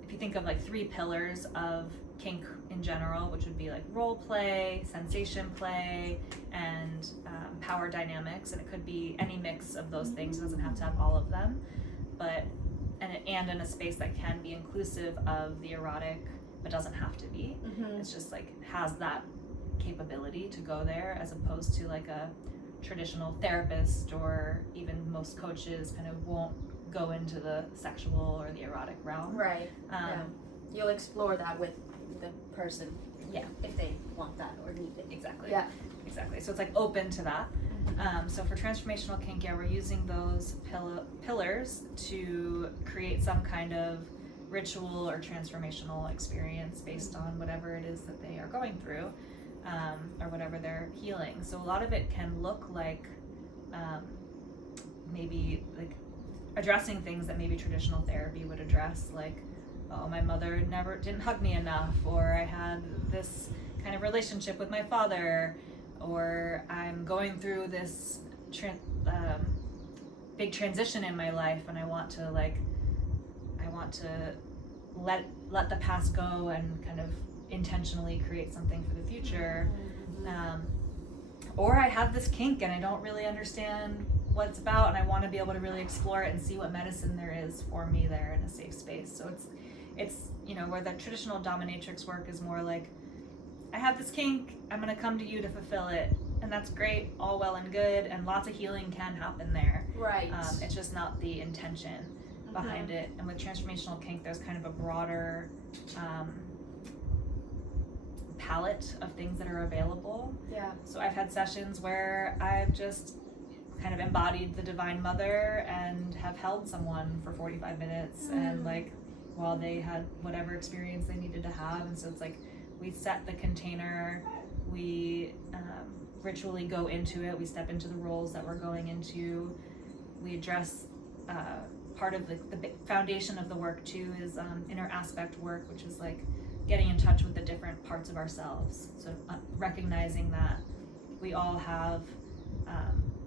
if you think of like 3 pillars of kink in general, which would be like role play, sensation play, and power dynamics, and it could be any mix of those things. It doesn't have to have all of them, but and in a space that can be inclusive of the erotic, but doesn't have to be. It's just like has that capability to go there, as opposed to like a traditional therapist or even most coaches kind of won't go into the sexual or the erotic realm. Right. You'll explore that with the person. Yeah. If they want that or need it. Exactly. Yeah. Exactly. So it's like open to that. So for transformational kink, we're using those pillars to create some kind of ritual or transformational experience based on whatever it is that they are going through, or whatever they're healing. So a lot of it can look like maybe like addressing things that maybe traditional therapy would address, like, oh, my mother didn't hug me enough, or I had this kind of relationship with my father, or I'm going through this big transition in my life, and I want to let the past go and kind of intentionally create something for the future. Or I have this kink and I don't really understand what it's about, and I want to be able to really explore it and see what medicine there is for me there in a safe space. So it's you know, where the traditional dominatrix work is more like, I have this kink, I'm going to come to you to fulfill it, and that's great, all well and good, and lots of healing can happen there. Right. It's just not the intention behind it. And with transformational kink, there's kind of a broader palette of things that are available. Yeah. So I've had sessions where I've just kind of embodied the Divine Mother and have held someone for 45 minutes and like while they had whatever experience they needed to have. And so it's like we set the container, we ritually go into it, we step into the roles that we're going into, we address part of the foundation of the work too is inner aspect work, which is like getting in touch with the different parts of ourselves. So recognizing that we all have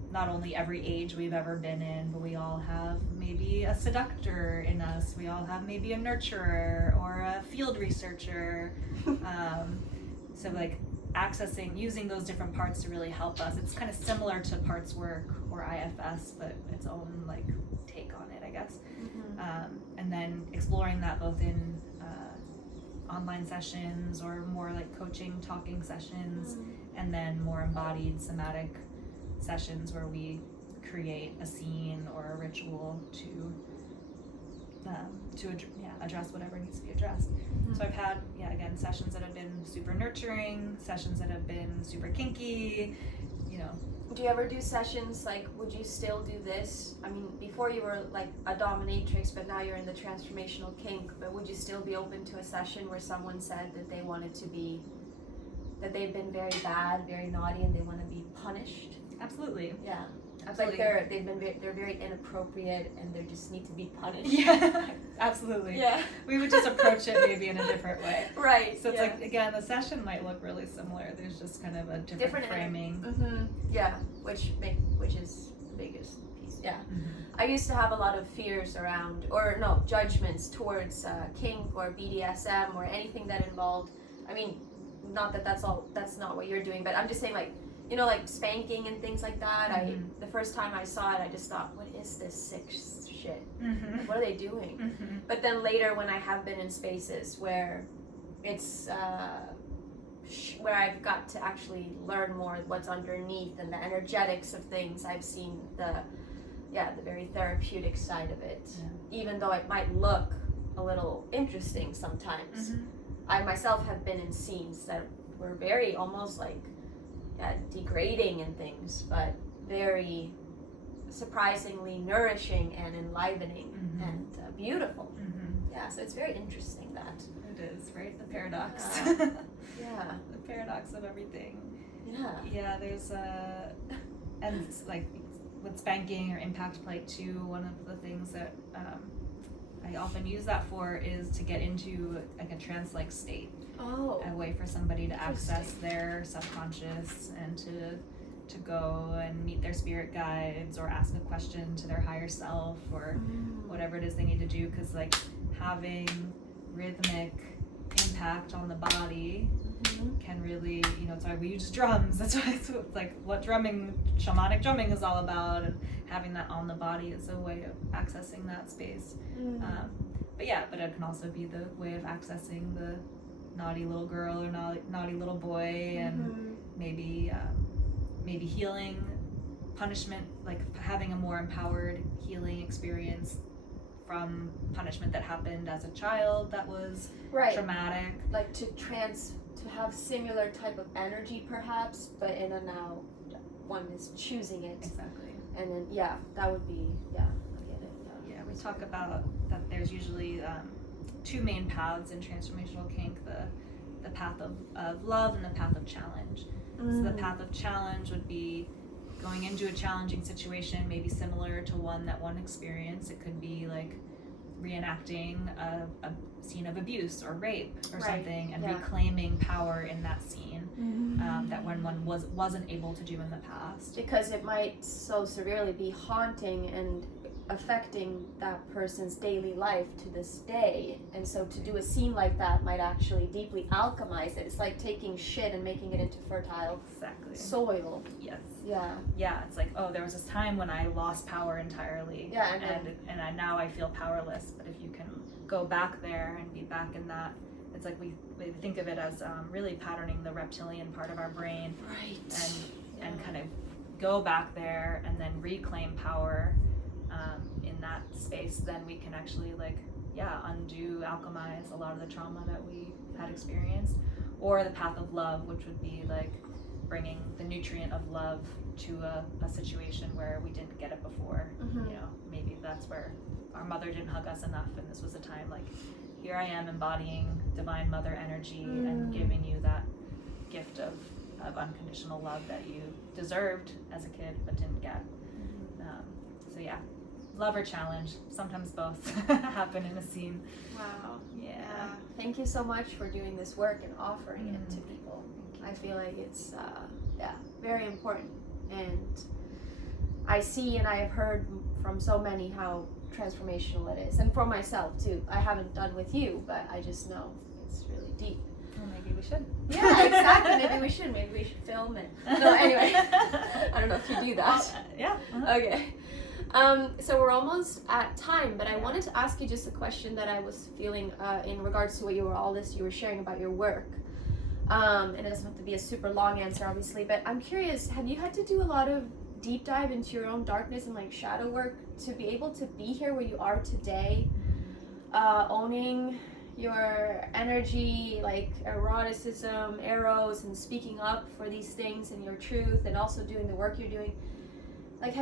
not only every age we've ever been in, but we all have maybe a seductor in us. We all have maybe a nurturer or a field researcher. So like using those different parts to really help us. It's kind of similar to parts work or IFS, but its own like take on it, I guess. And then exploring that both in online sessions or more like coaching, talking sessions, and then more embodied somatic sessions where we create a scene or a ritual to address whatever needs to be addressed. Mm-hmm. So I've had, again, sessions that have been super nurturing, sessions that have been super kinky, Do you ever do sessions like, would you still do this? I mean, before you were like a dominatrix, but now you're in the transformational kink, but would you still be open to a session where someone said that they wanted to be, that they've been very bad, very naughty, and they want to be punished? Absolutely. Yeah. Absolutely. Like they're very inappropriate and they just need to be punished. Yeah, absolutely. Yeah. We would just approach it maybe in a different way. Right. So it's like, again, the session might look really similar. There's just kind of a different framing. Yeah, which is the biggest piece. Yeah. Mm-hmm. I used to have a lot of fears around, judgments towards kink or BDSM or anything that involved, I mean, not that that's not what you're doing, but I'm just saying like, like spanking and things like that. Mm-hmm. The first time I saw it, I just thought, what is this sick shit? Mm-hmm. What are they doing? Mm-hmm. But then later when I have been in spaces where it's, where I've got to actually learn more what's underneath and the energetics of things, I've seen the very therapeutic side of it. Yeah. Even though it might look a little interesting sometimes. Mm-hmm. I myself have been in scenes that were very almost like degrading and things, but very surprisingly nourishing and enlivening and beautiful. Mm-hmm. Yeah, so it's very interesting that. It is, right? The paradox. Yeah. The paradox of everything. Yeah. Yeah, there's and like with spanking or impact play too, one of the things that I often use that for is to get into like a trance-like state. Oh. A way for somebody to access their subconscious and to go and meet their spirit guides or ask a question to their higher self or whatever it is they need to do, because like having rhythmic impact on the body can really, it's why we use drums. That's why it's like what shamanic drumming is all about, and having that on the body is a way of accessing that space. But it can also be the way of accessing the naughty little girl or naughty little boy, and maybe healing, punishment, like having a more empowered healing experience from punishment that happened as a child that was traumatic. Like to have similar type of energy perhaps, but in a now one is choosing it. Exactly. And then that would be I get it. Yeah, we talk about that there's usually two main paths in transformational kink, the path of love and the path of challenge. So the path of challenge would be going into a challenging situation, maybe similar to one that one experienced. It could be like reenacting a scene of abuse or rape or something, and reclaiming power in that scene that one wasn't able to do in the past. Because it might so severely be haunting and affecting that person's daily life to this day, and so to do a scene like that might actually deeply alchemize it. It's like taking shit and making it into fertile soil. Yes. Yeah. It's like, there was this time when I lost power entirely. Yeah. And now I feel powerless. But if you can go back there and be back in that, it's like we think of it as really patterning the reptilian part of our brain. Right. And kind of go back there and then reclaim power. In that space, then we can actually undo, alchemize a lot of the trauma that we had experienced. Or the path of love, which would be like bringing the nutrient of love to a situation where we didn't get it before. Maybe that's where our mother didn't hug us enough, and this was a time like, here I am embodying divine mother energy and giving you that gift of unconditional love that you deserved as a kid but didn't get. Love or challenge, sometimes both happen in a scene. Wow. Yeah. Thank you so much for doing this work and offering it to people. I feel like it's very important, and I see and I have heard from so many how transformational it is, and for myself too. I haven't done with you, but I just know it's really deep. Well, maybe we should. Yeah, exactly. Maybe we should film it. No, anyway. I don't know if you do that. Yeah. Okay. So we're almost at time, but I wanted to ask you just a question that I was feeling in regards to what you were sharing about your work. And it doesn't have to be a super long answer, obviously, but I'm curious, have you had to do a lot of deep dive into your own darkness and like shadow work to be able to be here where you are today, owning your energy, like eroticism, Eros, and speaking up for these things and your truth, and also doing the work you're doing. Like,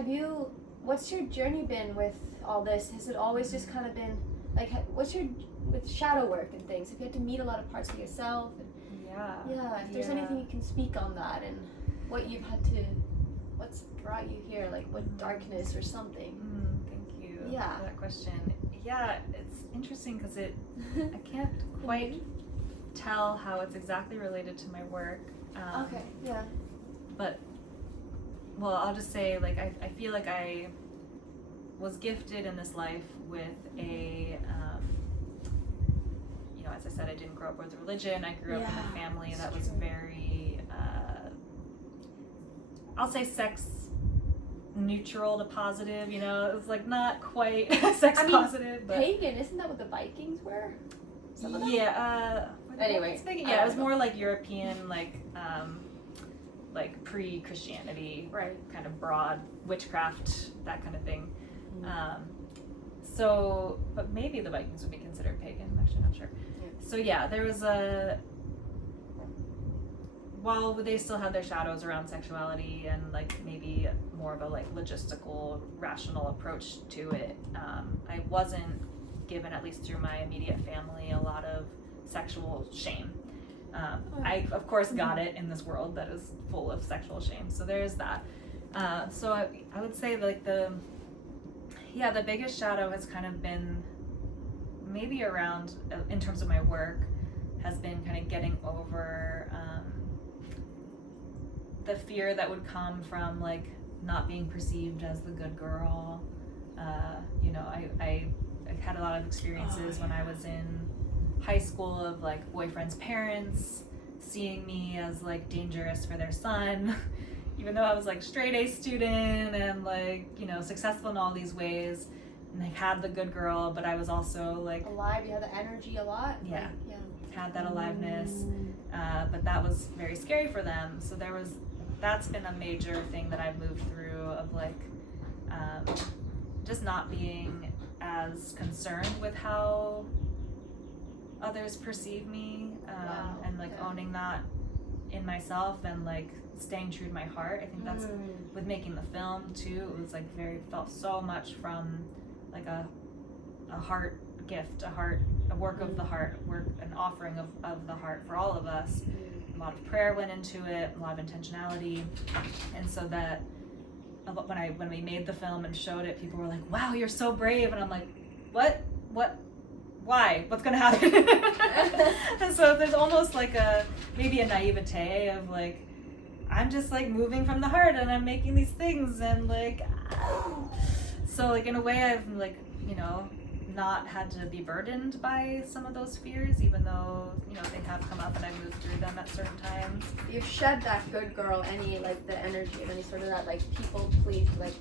what's your journey been with all this? Has it always just kind of been, like, with shadow work and things? Have you had to meet a lot of parts of yourself? And, if there's anything you can speak on that, and what you've had to, what's brought you here, like what darkness or something. Thank you for that question. Yeah, it's interesting because I can't quite tell how it's exactly related to my work. But, well, I'll just say, like, I feel like I was gifted in this life with a, as I said, I didn't grow up with religion. I grew up in a family that was very, I'll say sex neutral to positive, it was like not quite sex positive, but pagan, isn't that what the Vikings were? Some of them? Anyway, it was more like European, like pre-Christianity, right? Kind of broad witchcraft, that kind of thing. But maybe the Vikings would be considered pagan. I'm actually not sure. So there was while they still had their shadows around sexuality and like maybe more of a like logistical, rational approach to it, I wasn't given, at least through my immediate family, a lot of sexual shame. I of course got it in this world that is full of sexual shame, so there's that. So I would say like the biggest shadow has kind of been maybe around, in terms of my work, has been kind of getting over the fear that would come from like not being perceived as the good girl. I had a lot of experiences when I was in high school of like boyfriends' parents seeing me as like dangerous for their son, even though I was like straight A student and like, successful in all these ways, and I had the good girl, but I was also like alive. You had the energy a lot. Had that aliveness, but that was very scary for them. So that's been a major thing that I've moved through, of like just not being as concerned with how others perceive me, and like owning that in myself and like staying true to my heart. I think that's with making the film too. It was like felt so much from like a heart gift, a work of the heart, an offering of the heart for all of us. A lot of prayer went into it, a lot of intentionality, and so that when we made the film and showed it, people were like, "Wow, you're so brave," and I'm like, "What? Why? What's gonna happen?" And so there's almost like maybe a naivete of like, I'm just like moving from the heart and I'm making these things and like, so like in a way I've like not had to be burdened by some of those fears, even though they have come up and I've moved through them at certain times. You've shed that good girl, any like the energy of any sort of that like people please, like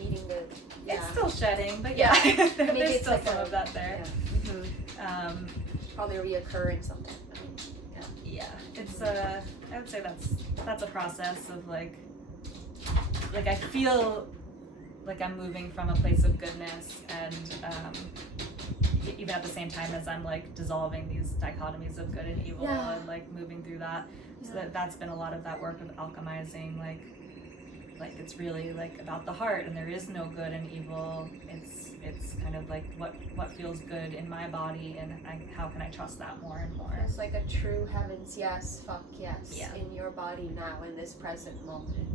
needing the. It's still shedding, but there's still like some of that there. Probably reoccurring sometimes. It's I would say that's a process of like I feel like I'm moving from a place of goodness, and even at the same time as I'm like dissolving these dichotomies of good and evil, and like moving through that. So that's been a lot of that work of alchemizing, like it's really like about the heart, and there is no good and evil. It's kind of like what feels good in my body, and how can I trust that more and more. It's like a true heavens yes, fuck yes, in your body now, in this present moment.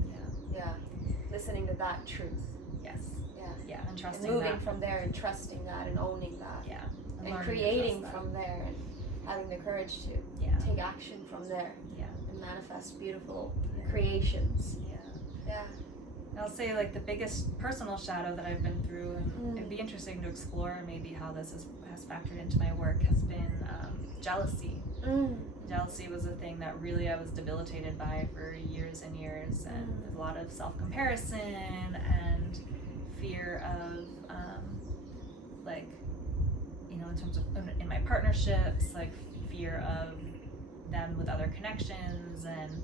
Listening to that truth. And trusting and moving that. from there and trusting that and owning that. And creating from there and having the courage to take action from there. And manifest beautiful creations. I'll say like the biggest personal shadow that I've been through, and it'd be interesting to explore maybe how this has factored into my work, has been jealousy. Jealousy was a thing that really I was debilitated by for years and years, and a lot of self-comparison and fear of in terms of in my partnerships, like fear of them with other connections, and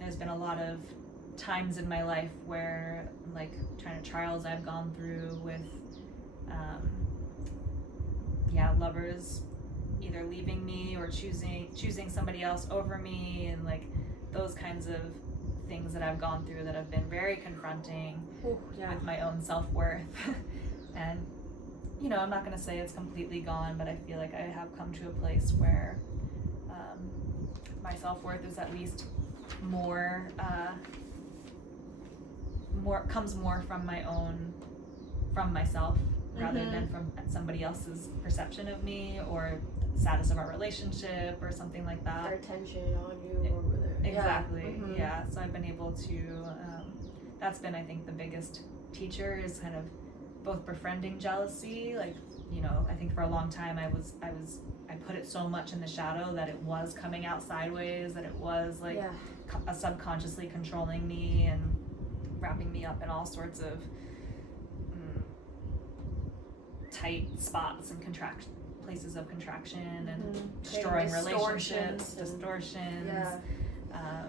there's been a lot of times in my life where like trying to trials I've gone through with lovers either leaving me or choosing somebody else over me, and like those kinds of things that I've gone through that have been very confronting with my own self-worth. And I'm not going to say it's completely gone, but I feel like I have come to a place where my self-worth is at least more comes more from myself rather than from somebody else's perception of me or status of our relationship or something like that. Their attention on you over there. Exactly. Yeah. So I've been able to that's been, I think, the biggest teacher, is kind of both befriending jealousy. Like, I think for a long time I put it so much in the shadow that it was coming out sideways, that it was like subconsciously controlling me and wrapping me up in all sorts of tight spots and places of contraction and destroying relationships, distortions,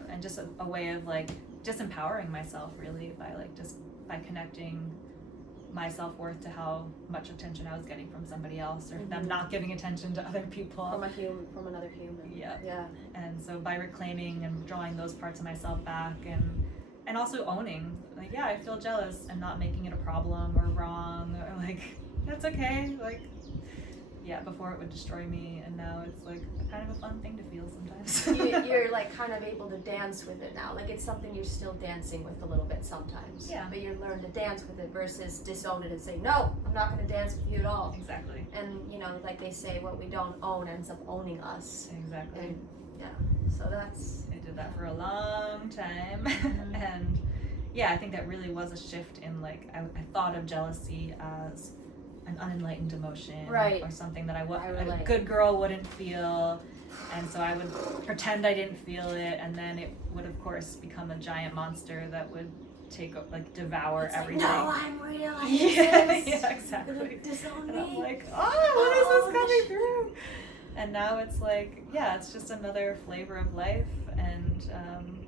and just a way of like disempowering myself, really, by connecting my self-worth to how much attention I was getting from somebody else, or them not giving attention to other people from another human. Yeah. And so by reclaiming and drawing those parts of myself back, and also owning, like, I feel jealous, and not making it a problem or wrong, or like, that's okay, like, before it would destroy me, and now it's like kind of a fun thing to feel sometimes. You're like kind of able to dance with it now. Like, it's something you're still dancing with a little bit sometimes. Yeah. But you learn to dance with it versus disown it and say, no, I'm not going to dance with you at all. Exactly. And like they say, what we don't own ends up owning us. Exactly. And so that's... I did that for a long time. And I think that really was a shift in, like, I thought of jealousy as an unenlightened emotion, right, or something that a good girl wouldn't feel, and so I would pretend I didn't feel it, and then it would, of course, become a giant monster that would devour everything. Like, no, I'm real. Yeah, exactly. Disown and me. I'm like, what is this coming through? And now it's like, it's just another flavor of life, and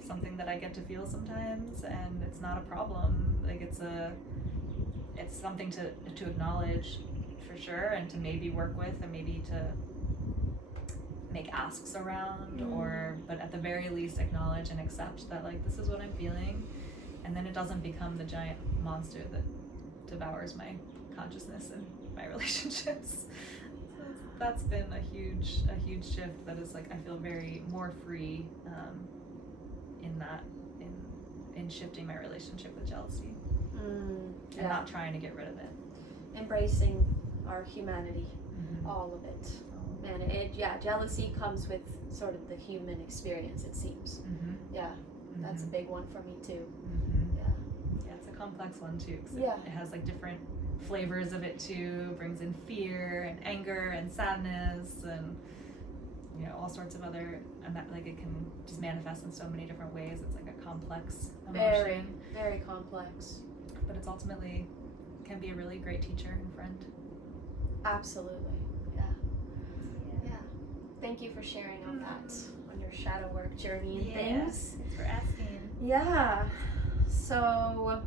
something that I get to feel sometimes, and it's not a problem. Like, it's something to acknowledge, for sure, and to maybe work with, and maybe to make asks around, but at the very least acknowledge and accept that, like, this is what I'm feeling, and then it doesn't become the giant monster that devours my consciousness and my relationships. So that's been a huge shift. That is, like, I feel very more free in shifting my relationship with jealousy. And not trying to get rid of it. Embracing our humanity, all of it. And jealousy comes with sort of the human experience, it seems. That's a big one for me too. Yeah, it's a complex one too, because it has like different flavors of it too. Brings in fear and anger and sadness and all sorts of other, and that, like, it can just manifest in so many different ways. It's like a complex emotion. Very, very complex. But it's ultimately can be a really great teacher and friend. Absolutely. Yeah. Thank you for sharing on that, on your shadow work journey and things. Thanks for asking. Yeah. So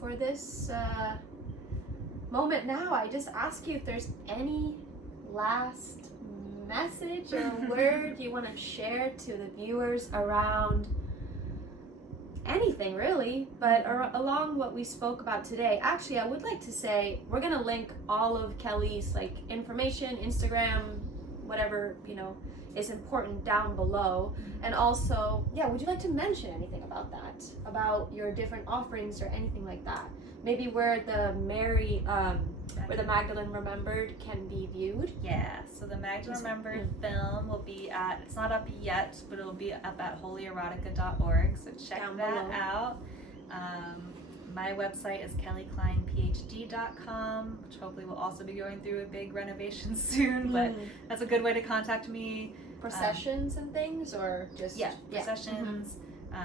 for this moment now, I just ask you if there's any last message or word you want to share to the viewers around anything, really, but along what we spoke about today. Actually, I would like to say we're gonna link all of Kelly's like information, Instagram, whatever is important down below. And also, would you like to mention anything about that, about your different offerings or anything like that? Maybe where the Magdalene Remembered can be viewed. So the Magdalene Remembered film will be it's not up yet, but it'll be up at holyerotica.org, so check that out. My website is kellykleinphd.com, which hopefully will also be going through a big renovation soon, but that's a good way to contact me. For sessions and things, or just... for sessions.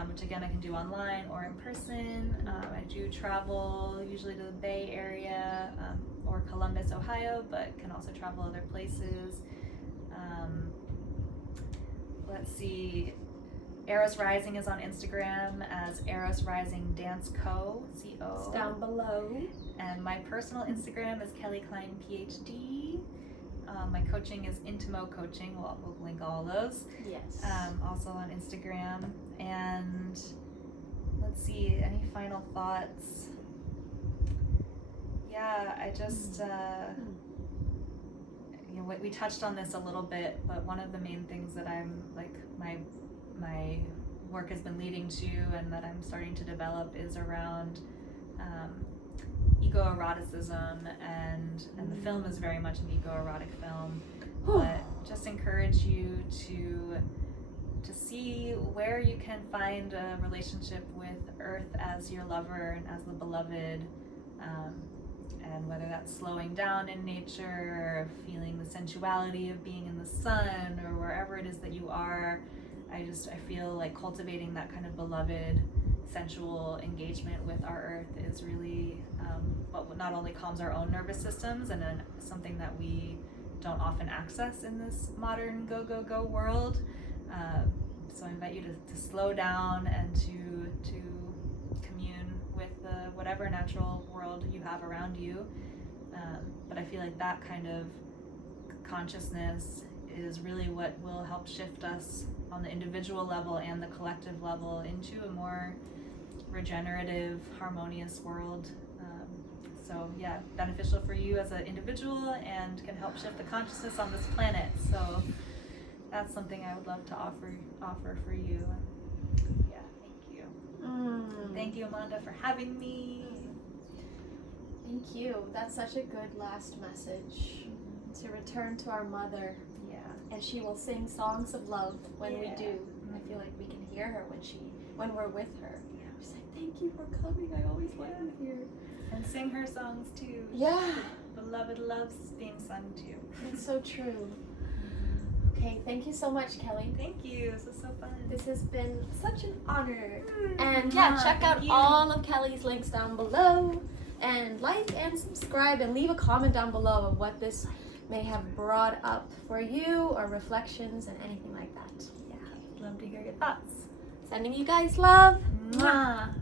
Which again I can do online or in person. I do travel usually to the Bay Area or Columbus, Ohio, but can also travel other places. Let's see. Eros Rising is on Instagram as Eros Rising Dance Co. CO. It's down below. And my personal Instagram is Kelly Klein PhD. My coaching is Intimo Coaching. We'll link all those. Yes. Also on Instagram. And let's see, any final thoughts? Yeah, I just, you know, we touched on this a little bit, but one of the main things that I'm like, my work has been leading to and that I'm starting to develop is around ego-eroticism, and the film is very much an ego-erotic film. But just encourage you to see where you can find a relationship with Earth as your lover and as the beloved, and whether that's slowing down in nature, or feeling the sensuality of being in the sun, or wherever it is that you are. I feel like cultivating that kind of beloved sensual engagement with our Earth is really what not only calms our own nervous systems, and then something that we don't often access in this modern go world. So I invite you to slow down and to commune with whatever natural world you have around you. But I feel like that kind of consciousness is really what will help shift us on the individual level and the collective level into a more regenerative, harmonious world. So yeah, beneficial for you as an individual and can help shift the consciousness on this planet. So that's something I would love to offer for you. Yeah, thank you. Thank you, Amanda, for having me. Thank you. That's such a good last message. To return to our mother. Yeah. And she will sing songs of love when we do. Mm-hmm. I feel like we can hear her when we're with her. Yeah. She's like, thank you for coming. I always want you here. And sing her songs too. Yeah. Beloved loves being sung too. It's so true. Okay, thank you so much, Kelly. Thank you. This was so fun. This has been such an honor. And yeah, check out all of Kelly's links down below. And like and subscribe and leave a comment down below of what this may have brought up for you, or reflections and anything like that. Yeah, love to hear your thoughts. Sending you guys love. Mwah.